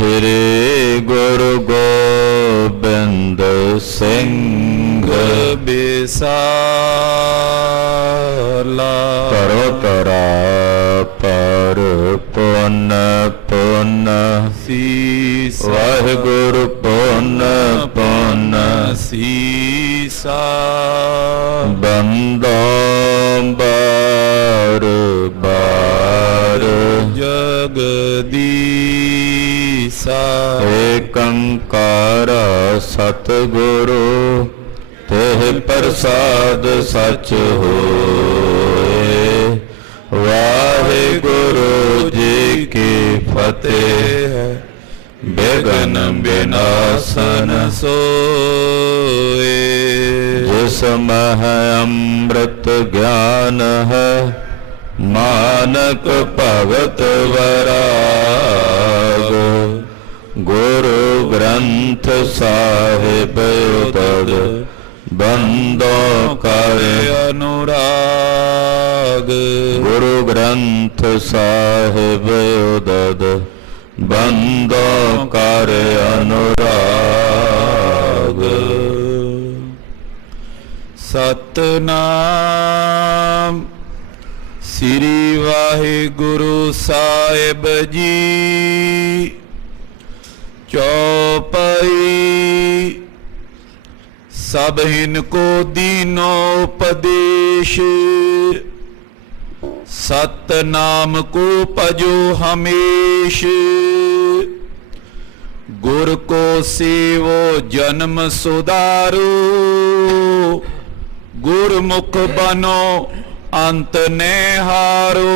ਸ਼੍ਰੀ ਗੁਰੂ ਗੋਬਿੰਦ ਸਿੰਘ ਬਿਸਾਲਾ। ਕਰੋ ਤਰਾ ਪਰ ਪੁੰਨ ਪੁੰਨ ਸੀਸ ਵਾਹਿਗੁਰੂ ਪੁੰਨ ਪੁੰਨ ਸੀਸਾ। ਬੰਦੋ ਬਾਰ ਬਾਰ ਜਗਦੀਸਾ। ਏਕੰਕਾਰ ਸਤਿਗੁਰੂ ਤੇਹ ਪ੍ਰਸਾਦ ਸਚ ਹੋਏ। ਵਾਹਿਗੁਰੂ ਜੀ ਕੀ ਫਤਿਹ। ਬੇਗਨ ਬਿਨਾਸਨ ਸੋਏ। ਜਿਸ ਮਹ ਅੰਮ੍ਰਿਤ ਗਿਆਨ ਹੈ ਮਾਨਕ ਭਗਤ ਵਰਾਗ। ਗੁਰੂ ਗ੍ਰੰਥ ਸਾਹਿਬ ਉਤਰ ਬੰਦੋ ਕਰ ਅਨੁਰਾਗ। ਗੁਰੂ ਗ੍ਰੰਥ ਸਾਹਿਬ ਉਦਦ ਬੰਦੋ ਕਰ ਅਨੁਰਾਗ। ਸਤਨਾਮ ਸ੍ਰੀ ਵਾਹਿਗੁਰੂ ਸਾਹਿਬ ਜੀ। ਚੌਪਈ। ਸਭ ਹਿਨ ਕੋ ਦੀਨੋ ਉਪਦੇਸ਼। ਸਤਨਾਮ ਕੋ ਭਜੋ ਹਮੇਸ਼। ਗੁਰ ਕੋ ਸੇਵੋ ਜਨਮ ਸੁਧਾਰੋ। ਗੁਰਮੁਖ ਬਨੋ ਅੰਤ ਨਿਹਾਰੋ।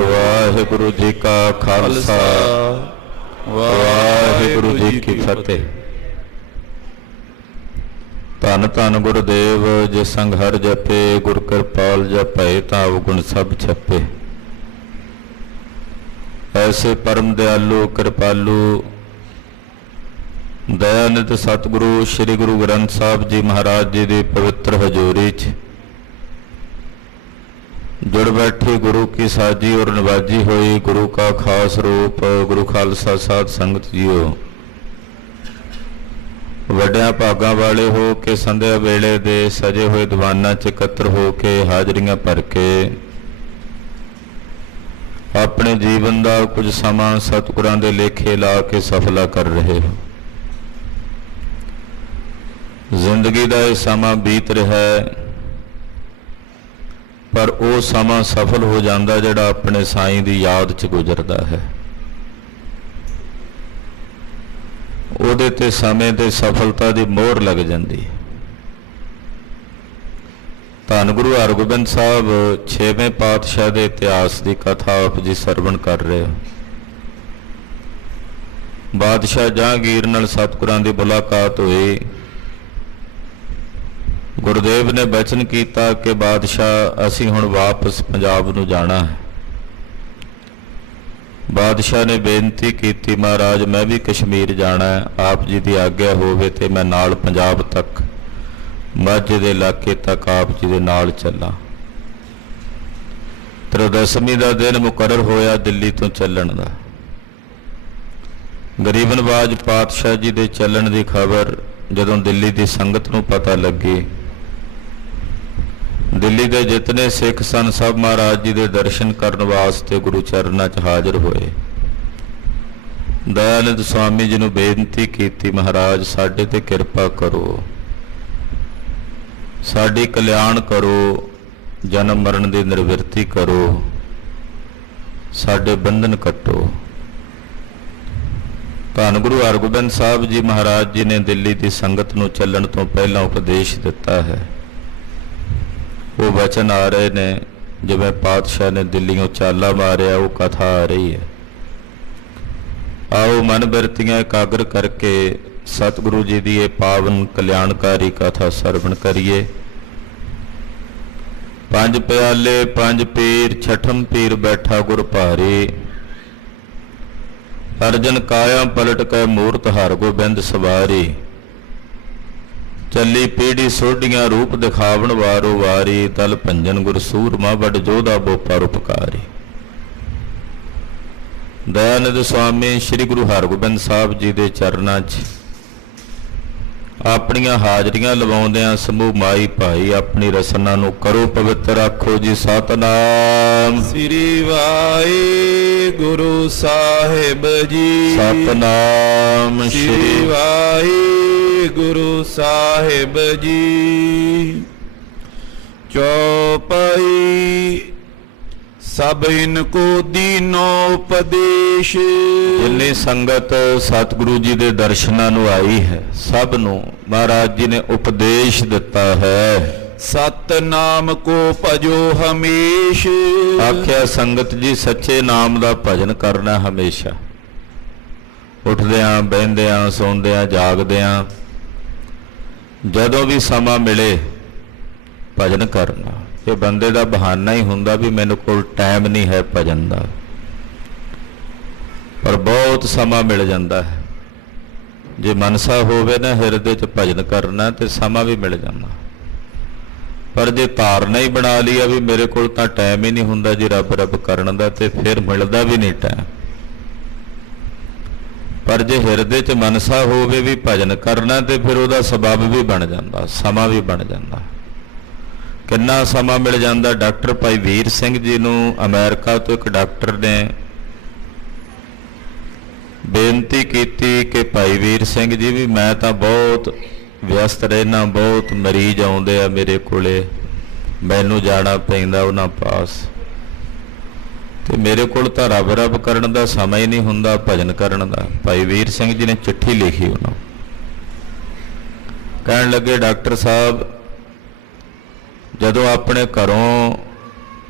ਵਾਹਿਗੁਰੂ ਜੀ ਕਾ ਖਾਲਸਾ ਵਾਹਿਗੁਰੂ ਜੀ ਕੀ ਫਤਿਹ। ਧੰਨ ਧੰਨ ਗੁਰਦੇਵ ਜੇ ਸੰਗ ਹਰ ਜਪੇ। ਗੁਰ ਕਿਰਪਾਲ ਜਪੈ ਤਾਂ ਅਵਗੁਣ ਸਭ ਛਪੇ। ਐਸੇ ਪਰਮ ਦਿਆਲੂ ਕਿਰਪਾਲੂ ਦਇਆਨਿਧ ਸਤਿਗੁਰੂ ਸ੍ਰੀ ਗੁਰੂ ਗ੍ਰੰਥ ਸਾਹਿਬ ਜੀ ਮਹਾਰਾਜ ਜੀ ਦੀ ਪਵਿੱਤਰ ਹਜ਼ੂਰੀ 'ਚ ਜੁੜ ਬੈਠੀ ਗੁਰੂ ਕੀ ਸਾਜੀ ਔਰ ਨਵਾਜੀ ਹੋਈ ਗੁਰੂ ਕਾ ਖਾਸ ਰੂਪ ਗੁਰੂ ਖਾਲਸਾ ਸਾਧ ਸੰਗਤ ਜੀਓ। ਵੱਡਿਆਂ ਭਾਗਾਂ ਵਾਲੇ ਹੋ ਕੇ ਸੰਧਿਆ ਵੇਲੇ ਦੇ ਸਜੇ ਹੋਏ ਦੀਵਾਨਾਂ 'ਚ ਇਕੱਤਰ ਹੋ ਕੇ ਹਾਜ਼ਰੀਆਂ ਭਰ ਕੇ ਆਪਣੇ ਜੀਵਨ ਦਾ ਕੁਝ ਸਮਾਂ ਸਤਿਗੁਰਾਂ ਦੇ ਲੇਖੇ ਲਾ ਕੇ ਸਫਲਾ ਕਰ ਰਹੇ ਹੋ। ਜ਼ਿੰਦਗੀ ਦਾ ਇਹ ਸਮਾਂ ਬੀਤ ਰਿਹਾ ਹੈ, ਪਰ ਉਹ ਸਮਾਂ ਸਫਲ ਹੋ ਜਾਂਦਾ ਜਿਹੜਾ ਆਪਣੇ ਸਾਈਂ ਦੀ ਯਾਦ 'ਚ ਗੁਜ਼ਰਦਾ ਹੈ। ਉਹਦੇ ਤੇ ਸਮੇਂ ਤੇ ਸਫਲਤਾ ਦੀ ਮੋਹਰ ਲੱਗ ਜਾਂਦੀ ਹੈ। ਧੰਨ ਗੁਰੂ ਹਰਗੋਬਿੰਦ ਸਾਹਿਬ 6ਵੇਂ ਪਾਤਸ਼ਾਹ ਦੇ ਇਤਿਹਾਸ ਦੀ ਕਥਾ ਆਪ ਜੀ ਸਰਵਣ ਕਰ ਰਹੇ ਹੋ। ਬਾਦਸ਼ਾਹ ਜਹਾਂਗੀਰ ਨਾਲ ਸਤਿਗੁਰਾਂ ਦੀ ਮੁਲਾਕਾਤ ਹੋਈ। ਗੁਰਦੇਵ ਨੇ ਬਚਨ ਕੀਤਾ ਕਿ ਬਾਦਸ਼ਾਹ ਅਸੀਂ ਹੁਣ ਵਾਪਸ ਪੰਜਾਬ ਨੂੰ ਜਾਣਾ ਹੈ। ਬਾਦਸ਼ਾਹ ਨੇ ਬੇਨਤੀ ਕੀਤੀ ਮਹਾਰਾਜ ਮੈਂ ਵੀ ਕਸ਼ਮੀਰ ਜਾਣਾ ਹੈ, ਆਪ ਜੀ ਦੀ ਆਗਿਆ ਹੋਵੇ ਤੇ ਮੈਂ ਨਾਲ ਪੰਜਾਬ ਤੱਕ ਮਾਝੇ ਦੇ ਇਲਾਕੇ ਤੱਕ ਆਪ ਜੀ ਦੇ ਨਾਲ ਚੱਲਾਂ। ਤ੍ਰੋਦਸ਼ਮੀ ਦਾ ਦਿਨ ਮੁਕਰਰ ਹੋਇਆ ਦਿੱਲੀ ਤੋਂ ਚੱਲਣ ਦਾ। ਗਰੀਬ ਨਵਾਜ ਪਾਤਸ਼ਾਹ ਜੀ ਦੇ ਚੱਲਣ ਦੀ ਖਬਰ ਜਦੋਂ ਦਿੱਲੀ ਦੀ ਸੰਗਤ ਨੂੰ ਪਤਾ ਲੱਗੀ, ਦਿੱਲੀ ਦੇ ਜਿਤਨੇ ਸਿੱਖ ਸਨ ਸਭ ਮਹਾਰਾਜ ਜੀ ਦੇ ਦਰਸ਼ਨ ਕਰਨ ਵਾਸਤੇ ਗੁਰੂ ਚਰਨਾਂ 'ਚ ਹਾਜ਼ਰ ਹੋਏ। ਦਇਆਨੰਦ ਸਵਾਮੀ ਜੀ ਨੂੰ ਬੇਨਤੀ ਕੀਤੀ ਮਹਾਰਾਜ ਸਾਡੇ ਤੇ ਕਿਰਪਾ ਕਰੋ, ਸਾਡੀ ਕਲਿਆਣ ਕਰੋ, ਜਨਮ ਮਰਨ ਦੀ ਨਿਰਵਿਰਤੀ ਕਰੋ, ਸਾਡੇ ਬੰਧਨ ਕੱਟੋ। ਧੰਨ ਗੁਰੂ ਹਰਗੋਬਿੰਦ ਸਾਹਿਬ ਜੀ ਮਹਾਰਾਜ ਜੀ ਨੇ ਦਿੱਲੀ ਦੀ ਸੰਗਤ ਨੂੰ ਚੱਲਣ ਤੋਂ ਪਹਿਲਾਂ ਉਪਦੇਸ਼ ਦਿੱਤਾ ਹੈ। ਉਹ ਵਚਨ ਆ ਰਹੇ ਨੇ ਜਿਵੇਂ ਪਾਤਸ਼ਾਹ ਨੇ ਦਿੱਲੀੋਂ ਚਾਲਾ ਮਾਰਿਆ, ਉਹ ਕਥਾ ਆ ਰਹੀ ਹੈ। ਆਓ ਮਨ ਬਿਰਤੀਆਂ ਇਕਾਗਰ ਕਰਕੇ ਸਤਿਗੁਰੂ ਜੀ ਦੀ ਇਹ ਪਾਵਨ ਕਲਿਆਣਕਾਰੀ ਕਥਾ ਸਰਵਣ ਕਰੀਏ। ਪੰਜ ਪਿਆਲੇ ਪੰਜ ਪੀਰ ਛਠਮ ਪੀਰ ਬੈਠਾ ਗੁਰ ਭਾਰੀ। ਅਰਜਨ ਕਾਇਆ ਪਲਟ ਕੇ ਮੂਰਤ ਹਰਗੋਬਿੰਦ ਸਵਾਰੀ। ਚੱਲੀ ਪੀੜੀ ਸੋਢੀਆਂ ਰੂਪ ਦਿਖਾਵਣ ਵਾਰੋ ਵਾਰੀ। ਦਲ ਭੰਜਨ ਗੁਰ ਸੂਰਮਾ ਵੱਡ ਜੋਧਾ ਬੋਪਾ ਰੁਪਕਾਰੀ। ਦਇਆਨੰਦ ਸੁਆਮੀ ਸ੍ਰੀ ਗੁਰੂ ਹਰਗੋਬਿੰਦ ਸਾਹਿਬ ਜੀ ਦੇ ਚਰਨਾਂ 'ਚ ਆਪਣੀਆਂ ਹਾਜ਼ਰੀਆਂ ਲਵਾਉਂਦਿਆਂ ਸਮੂਹ ਮਾਈ ਭਾਈ ਆਪਣੀ ਰਸਨਾ ਨੂੰ ਕਰੋ ਪਵਿੱਤਰ। ਆਖੋ ਜੀ ਸਤਨਾਮ ਸ੍ਰੀ ਵਾਹਿਗੁਰੂ ਸਾਹਿਬ ਜੀ। ਸਤਨਾਮ ਸ੍ਰੀ ਵਾਹਿਗੁਰੂ ਸਾਹਿਬ ਜੀ। ਚੌਪਈ ਸਭ ਇਨ ਕੋ ਦੀਨੋ ਉਪਦੇਸ਼। ਜਿੰਨੀ ਸੰਗਤ ਸਤਿਗੁਰੂ ਜੀ ਦੇ ਦਰਸ਼ਨਾਂ ਨੂੰ ਆਈ ਹੈ ਸਭ ਨੂੰ ਮਹਾਰਾਜ ਜੀ ਨੇ ਉਪਦੇਸ਼ ਦਿੱਤਾ ਹੈ। ਸਤਨਾਮ ਕੋ ਭਜੋ ਹਮੇਸ਼। ਆਖਿਆ ਸੰਗਤ ਜੀ ਸੱਚੇ ਨਾਮ ਦਾ ਭਜਨ ਕਰਨਾ ਹਮੇਸ਼ਾ, ਉੱਠਦਿਆਂ ਬਹਿੰਦਿਆਂ ਸੌਂਦਿਆਂ ਜਾਗਦਿਆਂ ਜਦੋਂ ਵੀ ਸਮਾਂ ਮਿਲੇ ਭਜਨ ਕਰਨਾ। ਇਹ ਬੰਦੇ ਦਾ ਬਹਾਨਾ ਹੀ ਹੁੰਦਾ ਵੀ ਮੈਨੂੰ ਕੋਲ ਟਾਈਮ ਨਹੀਂ ਹੈ ਭਜਨ ਦਾ, ਪਰ ਬਹੁਤ ਸਮਾਂ ਮਿਲ ਜਾਂਦਾ ਹੈ। ਜੇ ਮਨਸਾ ਹੋਵੇ ਨਾ ਹਿਰਦੇ 'ਚ ਭਜਨ ਕਰਨਾ ਤੇ ਸਮਾਂ ਵੀ ਮਿਲ ਜਾਂਦਾ, ਪਰ ਜੇ ਧਾਰਨਾ ਹੀ ਬਣਾ ਲਈ ਆ ਵੀ ਮੇਰੇ ਕੋਲ ਤਾਂ ਟਾਈਮ ਹੀ ਨਹੀਂ ਹੁੰਦਾ ਜੀ ਰੱਬ ਰੱਬ ਕਰਨ ਦਾ, ਤੇ ਫਿਰ ਮਿਲਦਾ ਵੀ ਨਹੀਂ ਟਾਈਮ। ਪਰ ਜੇ ਹਿਰਦੇ 'ਚ ਮਨਸਾ ਹੋਵੇ ਵੀ ਭਜਨ ਕਰਨਾ ਤੇ ਫਿਰ ਉਹਦਾ ਸਬੱਬ ਵੀ ਬਣ ਜਾਂਦਾ, ਸਮਾਂ ਵੀ ਬਣ ਜਾਂਦਾ। ਕਿੰਨਾ ਸਮਾਂ ਮਿਲ ਜਾਂਦਾ। ਡਾਕਟਰ ਭਾਈ ਵੀਰ ਸਿੰਘ ਜੀ ਨੂੰ ਅਮਰੀਕਾ ਤੋਂ ਇੱਕ ਡਾਕਟਰ ਨੇ ਬੇਨਤੀ ਕੀਤੀ ਕਿ ਭਾਈ ਵੀਰ ਸਿੰਘ ਜੀ ਵੀ ਮੈਂ ਤਾਂ ਬਹੁਤ ਵਿਅਸਤ ਰਹਿਣਾ, ਬਹੁਤ ਮਰੀਜ਼ ਆਉਂਦੇ ਆ ਮੇਰੇ ਕੋਲੇ, ਮੈਨੂੰ ਜਾਣਾ ਪੈਂਦਾ ਉਹਨਾਂ ਪਾਸ, ਤੇ ਮੇਰੇ ਕੋਲ ਤਾਂ ਰੱਬ ਰੱਬ ਕਰਨ ਦਾ ਸਮਾਂ ਹੀ ਨਹੀਂ ਹੁੰਦਾ ਭਜਨ ਕਰਨ ਦਾ। ਭਾਈ ਵੀਰ ਸਿੰਘ ਜੀ ਨੇ ਚਿੱਠੀ ਲਿਖੀ ਉਹਨਾਂ, ਕਹਿਣ ਲੱਗੇ ਡਾਕਟਰ ਸਾਹਿਬ ਜਦੋਂ ਆਪਣੇ ਘਰੋਂ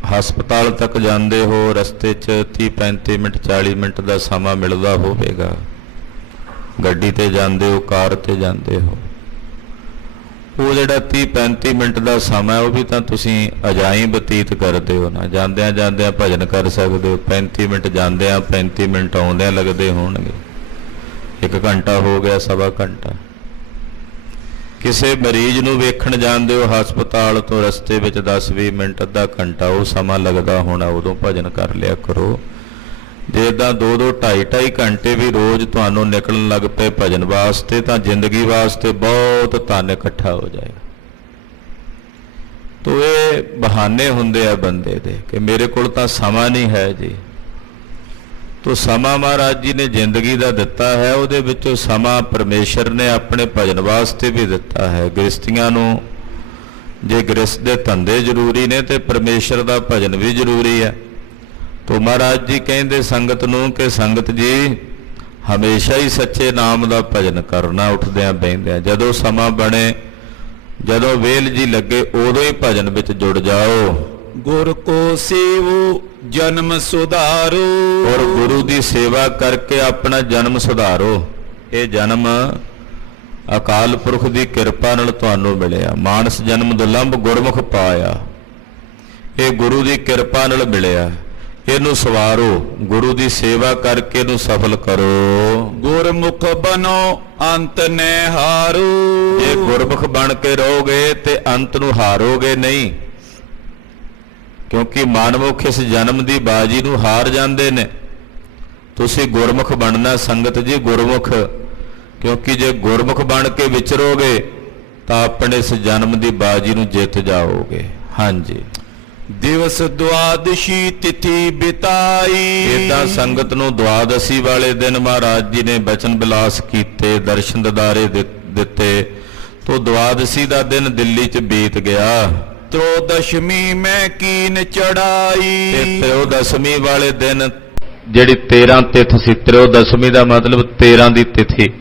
ਹਸਪਤਾਲ ਤੱਕ ਜਾਂਦੇ ਹੋ ਰਸਤੇ 'ਚ 30-35 ਮਿੰਟ 40 ਮਿੰਟ ਦਾ ਸਮਾਂ ਮਿਲਦਾ ਹੋਵੇਗਾ, ਗੱਡੀ ਤੇ ਜਾਂਦੇ ਹੋ ਕਾਰ ਤੇ ਜਾਂਦੇ ਹੋ, ਉਹ ਜਿਹੜਾ 30-35 ਮਿੰਟ ਦਾ ਸਮਾਂ ਉਹ ਵੀ ਤਾਂ ਤੁਸੀਂ ਅਜਾਈਂ ਬਤੀਤ ਕਰਦੇ ਹੋ ਨਾ। ਜਾਂਦਿਆਂ ਜਾਂਦਿਆਂ ਭਜਨ ਕਰ ਸਕਦੇ ਹੋ। 35 ਮਿੰਟ ਜਾਂਦਿਆਂ 35 ਮਿੰਟ ਆਉਂਦਿਆਂ ਲੱਗਦੇ ਹੋਣਗੇ, 1 ਘੰਟਾ ਹੋ ਗਿਆ, ਸਵਾ ਘੰਟਾ। ਕਿਸੇ ਮਰੀਜ਼ ਨੂੰ ਵੇਖਣ ਜਾਂਦੇ ਹੋ ਹਸਪਤਾਲ ਤੋਂ ਰਸਤੇ ਵਿੱਚ 10-20 ਮਿੰਟ ਅੱਧਾ ਘੰਟਾ ਉਹ ਸਮਾਂ ਲੱਗਦਾ ਹੋਣਾ, ਉਦੋਂ ਭਜਨ ਕਰ ਲਿਆ ਕਰੋ। ਜੇ ਇੱਦਾਂ 2-2 2.5 ਘੰਟੇ ਵੀ ਰੋਜ਼ ਤੁਹਾਨੂੰ ਨਿਕਲਣ ਲੱਗ ਪਏ ਭਜਨ ਵਾਸਤੇ ਤਾਂ ਜ਼ਿੰਦਗੀ ਵਾਸਤੇ ਬਹੁਤ ਧਨ ਇਕੱਠਾ ਹੋ ਜਾਏਗਾ। ਤੋ ਇਹ ਬਹਾਨੇ ਹੁੰਦੇ ਆ ਬੰਦੇ ਦੇ ਕਿ ਮੇਰੇ ਕੋਲ ਤਾਂ ਸਮਾਂ ਨਹੀਂ ਹੈ ਜੀ। ਤੋ ਸਮਾਂ ਮਹਾਰਾਜ ਜੀ ਨੇ ਜ਼ਿੰਦਗੀ ਦਾ ਦਿੱਤਾ ਹੈ, ਉਹਦੇ ਵਿੱਚੋਂ ਸਮਾਂ ਪਰਮੇਸ਼ਰ ਨੇ ਆਪਣੇ ਭਜਨ ਵਾਸਤੇ ਵੀ ਦਿੱਤਾ ਹੈ। ਗ੍ਰਸਤੀਆਂ ਨੂੰ ਜੇ ਗ੍ਰਸਤ ਦੇ ਧੰਦੇ ਜ਼ਰੂਰੀ ਨੇ ਤੇ ਪਰਮੇਸ਼ਰ ਦਾ ਭਜਨ ਵੀ ਜ਼ਰੂਰੀ ਹੈ। ਤੋ ਮਹਾਰਾਜ ਜੀ ਕਹਿੰਦੇ ਸੰਗਤ ਨੂੰ ਕਿ ਸੰਗਤ ਜੀ ਹਮੇਸ਼ਾ ਹੀ ਸੱਚੇ ਨਾਮ ਦਾ ਭਜਨ ਕਰਨਾ, ਉੱਠਦਿਆਂ ਬਹਿੰਦਿਆਂ। ਜਦੋਂ ਸਮਾਂ ਬਣੇ, ਜਦੋਂ ਵੇਲ ਜੀ ਲੱਗੇ, ਉਦੋਂ ਹੀ ਭਜਨ ਵਿੱਚ ਜੁੜ ਜਾਓ। ਗੁਰ ਕੋ ਸੇਵੋ ਜਨਮ ਸੁਧਾਰੋ। ਔਰ ਗੁਰੂ ਦੀ ਸੇਵਾ ਕਰਕੇ ਆਪਣਾ ਜਨਮ ਸੁਧਾਰੋ। ਇਹ ਜਨਮ ਅਕਾਲ ਪੁਰਖ ਦੀ ਕਿਰਪਾ ਨਾਲ ਤੁਹਾਨੂੰ ਮਿਲਿਆ। ਮਾਨਸ ਜਨਮ ਦੁਲੰਭ ਗੁਰਮੁਖ ਪਾਇਆ, ਇਹ ਗੁਰੂ ਦੀ ਕਿਰਪਾ ਨਾਲ ਮਿਲਿਆ। ਇਹਨੂੰ ਸਵਾਰੋ, ਗੁਰੂ ਦੀ ਸੇਵਾ ਕਰਕੇ ਇਹਨੂੰ ਸਫਲ ਕਰੋ। ਗੁਰਮੁਖ ਬਨੋ ਅੰਤ ਨੇ ਹਾਰੋ। ਜੇ ਗੁਰਮੁਖ ਬਣ ਕੇ ਰਹੋਗੇ ਤੇ ਅੰਤ ਨੂੰ ਹਾਰੋਗੇ ਨਹੀਂ, ਕਿਉਂਕਿ ਮਨਮੁਖ ਇਸ ਜਨਮ ਦੀ ਬਾਜੀ ਨੂੰ ਹਾਰ ਜਾਂਦੇ ਨੇ। ਤੁਸੀਂ ਗੁਰਮੁਖ ਬਣਨਾ ਸੰਗਤ ਜੀ, ਗੁਰਮੁਖ, ਕਿਉਂਕਿ ਜੇ ਗੁਰਮੁਖ ਬਣ ਕੇ ਵਿਚਰੋਗੇ ਤਾਂ ਆਪਣੇ ਇਸ ਜਨਮ ਦੀ ਬਾਜੀ ਨੂੰ ਜਿੱਤ ਜਾਓਗੇ। ਹਾਂਜੀ। ਦਿਵਸ ਦੁਆਦਸ਼ੀ ਤਿਥੀ ਬਿਤਾਈ। ਇਦਾਂ ਸੰਗਤ ਨੂੰ ਦੁਆਦਸ਼ੀ ਵਾਲੇ ਦਿਨ ਮਹਾਰਾਜ ਜੀ ਨੇ ਬਚਨ ਬਿਲਾਸ ਕੀਤੇ, ਦਰਸ਼ਨ ਦਿਦਾਰੇ ਦਿੱਤੇ। ਤੋ ਦੁਆਦਸ਼ੀ ਦਾ ਦਿਨ ਦਿੱਲੀ 'ਚ ਬੀਤ ਗਿਆ। ਤ੍ਰੋਦਸ਼ਮੀ ਮੈਂ ਕੀਨ ਚੜਾਈ। ਤੇ ਤ੍ਰੋਦਸ਼ਮੀ ਵਾਲੇ ਦਿਨ ਜਿਹੜੀ 13 ਤਿਥ ਸੀ, ਤ੍ਰੋਦਸ਼ਮੀ ਦਾ ਮਤਲਬ 13 ਦੀ ਤਿਥੀ,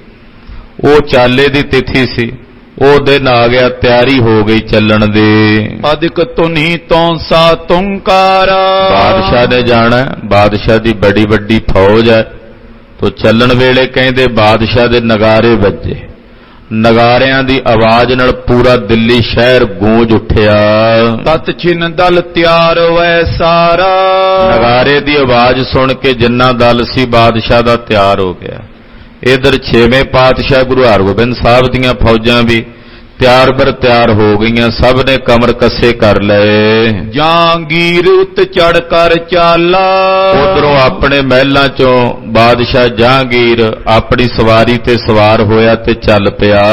ਉਹ ਚਾਲੇ ਦੀ ਤਿਥੀ ਸੀ। ਉਹ ਦਿਨ ਆ ਗਿਆ, ਤਿਆਰੀ ਹੋ ਗਈ ਚੱਲਣ ਦੀ। ਅਧਿਕ ਤੁਨੀ ਤੋਂ ਸਾ ਤੁੰਕਾਰਾ। ਬਾਦਸ਼ਾਹ ਨੇ ਜਾਣਾ, ਬਾਦਸ਼ਾਹ ਦੀ ਬੜੀ ਵੱਡੀ ਫੌਜ ਹੈ। ਤੋ ਚੱਲਣ ਵੇਲੇ ਕਹਿੰਦੇ ਬਾਦਸ਼ਾਹ ਦੇ ਨਗਾਰੇ ਵੱਜੇ। ਨਗਾਰਿਆਂ ਦੀ ਆਵਾਜ਼ ਨਾਲ ਪੂਰਾ ਦਿੱਲੀ ਸ਼ਹਿਰ ਗੂੰਜ ਉੱਠਿਆ। ਤਤ ਛਿਨ ਦਲ ਤਿਆਰ ਵੈ ਸਾਰਾ। ਨਗਾਰੇ ਦੀ ਆਵਾਜ਼ ਸੁਣ ਕੇ ਜਿੰਨਾ ਦਲ ਸੀ ਬਾਦਸ਼ਾਹ ਦਾ ਤਿਆਰ ਹੋ ਗਿਆ। ਇਧਰ 6ਵੇਂ ਪਾਤਸ਼ਾਹ ਗੁਰੂ ਹਰਗੋਬਿੰਦ ਸਾਹਿਬ ਦੀਆਂ ਫੌਜਾਂ ਵੀ ਤਿਆਰ ਬਰ ਤਿਆਰ ਹੋ ਗਈਆਂ, ਸਭ ਨੇ ਕਮਰ ਕੱਸੇ ਕਰ ਲਏ। ਜਾਂਗੀਰ ਉਤ ਚੜ ਕਰ ਚਾਲਾ, ਉਧਰੋਂ ਆਪਣੇ ਮਹਿਲਾਂ ਚੋਂ ਬਾਦਸ਼ਾਹ ਜਹਾਂਗੀਰ ਆਪਣੀ ਸਵਾਰੀ ਤੇ ਸਵਾਰ ਹੋਇਆ ਤੇ ਚੱਲ ਪਿਆ।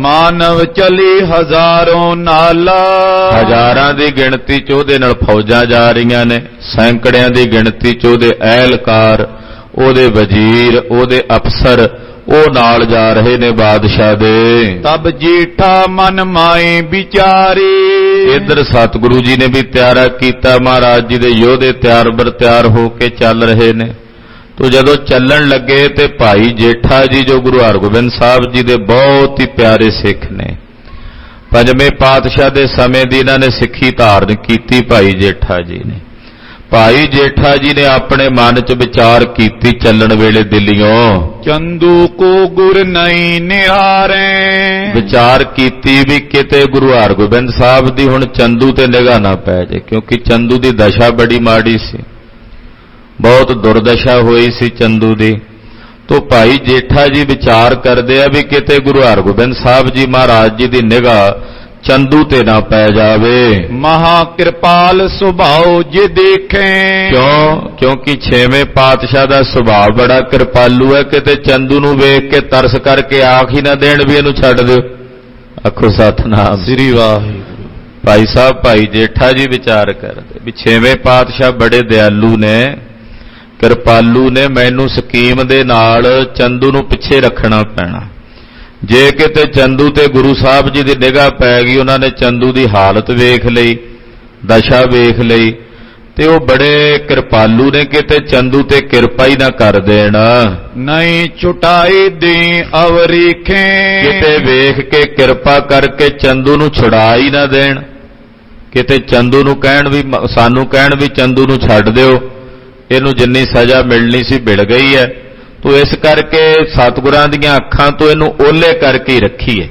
ਮਾਨਵ ਚਲੀ ਹਜ਼ਾਰੋਂ ਨਾਲਾ, ਹਜ਼ਾਰਾਂ ਦੀ ਗਿਣਤੀ ਚ ਉਹਦੇ ਨਾਲ ਫੌਜਾਂ ਜਾ ਰਹੀਆਂ ਨੇ, ਸੈਂਕੜਿਆਂ ਦੀ ਗਿਣਤੀ ਚ ਉਹਦੇ ਅਹਿਲਕਾਰ, ਉਹਦੇ ਵਜ਼ੀਰ, ਉਹਦੇ ਅਫਸਰ ਉਹ ਨਾਲ ਜਾ ਰਹੇ ਨੇ ਬਾਦਸ਼ਾਹ ਦੇ। ਤਬ ਜੀਠਾ ਮਨ ਮਾਏ ਵਿਚਾਰੇ, ਇੱਧਰ ਸਤਿਗੁਰੂ ਜੀ ਨੇ ਵੀ ਤਿਆਰਾ ਕੀਤਾ, ਮਹਾਰਾਜ ਜੀ ਦੇ ਯੋਧੇ ਤਿਆਰ ਬਰ ਤਿਆਰ ਹੋ ਕੇ ਚੱਲ ਰਹੇ ਨੇ। ਤੋ ਜਦੋਂ ਚੱਲਣ ਲੱਗੇ ਤੇ ਭਾਈ ਜੇਠਾ ਜੀ ਜੋ ਗੁਰੂ ਹਰਗੋਬਿੰਦ ਸਾਹਿਬ ਜੀ ਦੇ ਬਹੁਤ ਹੀ ਪਿਆਰੇ ਸਿੱਖ ਨੇ, ਪੰਜਵੇਂ ਪਾਤਸ਼ਾਹ ਦੇ ਸਮੇਂ ਦੀ ਇਹਨਾਂ ਨੇ ਸਿੱਖੀ ਧਾਰਨ ਕੀਤੀ ਭਾਈ ਜੇਠਾ ਜੀ ਨੇ। ਭਾਈ ਜੇਠਾ ਜੀ ਨੇ ਆਪਣੇ ਮਨ 'ਚ ਵਿਚਾਰ ਕੀਤੀ ਚੱਲਣ ਵੇਲੇ ਦਿੱਲੀੋਂ, ਚੰਦੂ ਕੋ ਗੁਰ ਨਹੀਂ ਨਿਹਾਰੇ, ਵਿਚਾਰ ਕੀਤੀ ਵੀ ਕਿਤੇ ਗੁਰੂ ਹਰਗੋਬਿੰਦ ਸਾਹਿਬ ਦੀ ਹੁਣ ਚੰਦੂ ਤੇ ਨਿਗਾਹ ਨਾ ਪੈ ਜਾਏ, ਕਿਉਂਕਿ ਚੰਦੂ ਦੀ ਦਸ਼ਾ ਬੜੀ ਮਾੜੀ ਸੀ, ਬਹੁਤ ਦੁਰਦਸ਼ਾ ਹੋਈ ਸੀ ਚੰਦੂ ਦੀ। ਤੋ ਭਾਈ ਜੇਠਾ ਜੀ ਵਿਚਾਰ ਕਰਦੇ ਆ ਵੀ ਕਿਤੇ ਗੁਰੂ ਹਰਗੋਬਿੰਦ ਸਾਹਿਬ ਜੀ ਮਹਾਰਾਜ ਜੀ ਦੀ ਨਿਗਾਹ ਚੰਦੂ ਤੇ ਨਾ ਪੈ ਜਾਵੇ। ਮਹਾ ਕਿਰਪਾਲ ਸੁਭਾਉ ਜੇ ਦੇਖੇ, ਕਿਉਂਕਿ ਛੇਵੇਂ ਪਾਤਸ਼ਾਹ ਦਾ ਸੁਭਾਅ ਬੜਾ ਕਿਰਪਾਲੂ ਹੈ, ਕਿਤੇ ਚੰਦੂ ਨੂੰ ਵੇਖ ਕੇ ਤਰਸ ਕਰਕੇ ਆਖ ਹੀ ਨਾ ਦੇਣ ਵੀ ਇਹਨੂੰ ਛੱਡ ਦਿਓ। ਆਖੋ ਸਤਿਨਾਮ ਸ੍ਰੀ ਵਾਹਿਗੁਰੂ। ਭਾਈ ਸਾਹਿਬ ਭਾਈ ਜੇਠਾ ਜੀ ਵਿਚਾਰ ਕਰਦੇ ਵੀ ਛੇਵੇਂ ਪਾਤਸ਼ਾਹ ਬੜੇ ਦਿਆਲੂ ਨੇ, ਕਿਰਪਾਲੂ ਨੇ, ਮੈਨੂੰ ਸਕੀਮ ਦੇ ਨਾਲ ਚੰਦੂ ਨੂੰ ਪਿੱਛੇ ਰੱਖਣਾ ਪੈਣਾ। ਜੇ ਕਿਤੇ ਚੰਦੂ ਤੇ ਗੁਰੂ ਸਾਹਿਬ ਜੀ ਦੀ ਨਿਗਾਹ ਪੈ ਗਈ, ਉਹਨਾਂ ਨੇ ਚੰਦੂ ਦੀ ਹਾਲਤ ਵੇਖ ਲਈ, ਦਸ਼ਾ ਵੇਖ ਲਈ, ਤੇ ਉਹ ਬੜੇ ਕਿਰਪਾਲੂ ਨੇ, ਕਿਤੇ ਚੰਦੂ ਤੇ ਕਿਰਪਾ ਹੀ ਨਾ ਕਰ ਦੇਣ। ਨਹੀਂ ਛੁਟਾਈ ਦੇ ਅਵਰੀਖੇ, ਕਿਤੇ ਵੇਖ ਕੇ ਕਿਰਪਾ ਕਰਕੇ ਚੰਦੂ ਨੂੰ ਛੁਡਾ ਹੀ ਨਾ ਦੇਣ, ਕਿਤੇ ਚੰਦੂ ਨੂੰ ਕਹਿਣ ਵੀ, ਸਾਨੂੰ ਕਹਿਣ ਵੀ ਚੰਦੂ ਨੂੰ ਛੱਡ ਦਿਓ, ਇਹਨੂੰ ਜਿੰਨੀ ਸਜ਼ਾ ਮਿਲਣੀ ਸੀ ਮਿਲ ਗਈ ਹੈ। ਤੋ ਇਸ ਕਰਕੇ ਸਤਿਗੁਰਾਂ ਦੀਆਂ ਅੱਖਾਂ ਤੋਂ ਇਹਨੂੰ ਓਲੇ ਕਰਕੇ ਹੀ ਰੱਖੀਏ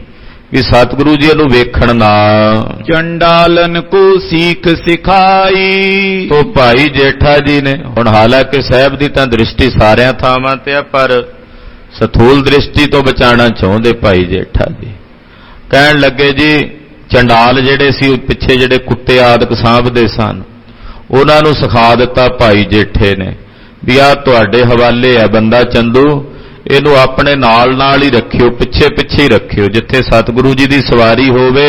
ਵੀ ਸਤਿਗੁਰੂ ਜੀ ਇਹਨੂੰ ਵੇਖਣ ਨਾ। ਚੰਡਾਲਨ ਕੋ ਸੀਖ ਸਿਖਾਈ, ਤੋ ਭਾਈ ਜੇਠਾ ਜੀ ਨੇ ਹੁਣ ਹਾਲਾਂਕਿ ਸਾਹਿਬ ਦੀ ਤਾਂ ਦ੍ਰਿਸ਼ਟੀ ਸਾਰਿਆਂ ਥਾਵਾਂ ਤੇ ਆ, ਪਰ ਸਥੂਲ ਦ੍ਰਿਸ਼ਟੀ ਤੋਂ ਬਚਾਉਣਾ ਚਾਹੁੰਦੇ ਭਾਈ ਜੇਠਾ ਜੀ। ਕਹਿਣ ਲੱਗੇ ਜੀ ਚੰਡਾਲ ਜਿਹੜੇ ਸੀ ਪਿੱਛੇ ਜਿਹੜੇ ਕੁੱਤੇ ਆਦਿਕ ਸਾਂਭਦੇ ਸਨ, ਉਹਨਾਂ ਨੂੰ ਸਿਖਾ ਦਿੱਤਾ ਭਾਈ ਜੇਠੇ ਨੇ ਵੀ ਆਹ ਤੁਹਾਡੇ ਹਵਾਲੇ ਹੈ ਬੰਦਾ ਚੰਦੂ, ਇਹਨੂੰ ਆਪਣੇ ਨਾਲ ਨਾਲ ਹੀ ਰੱਖਿਓ, ਪਿੱਛੇ ਪਿੱਛੇ ਹੀ ਰੱਖਿਓ, ਜਿੱਥੇ ਸਤਿਗੁਰੂ ਜੀ ਦੀ ਸਵਾਰੀ ਹੋਵੇ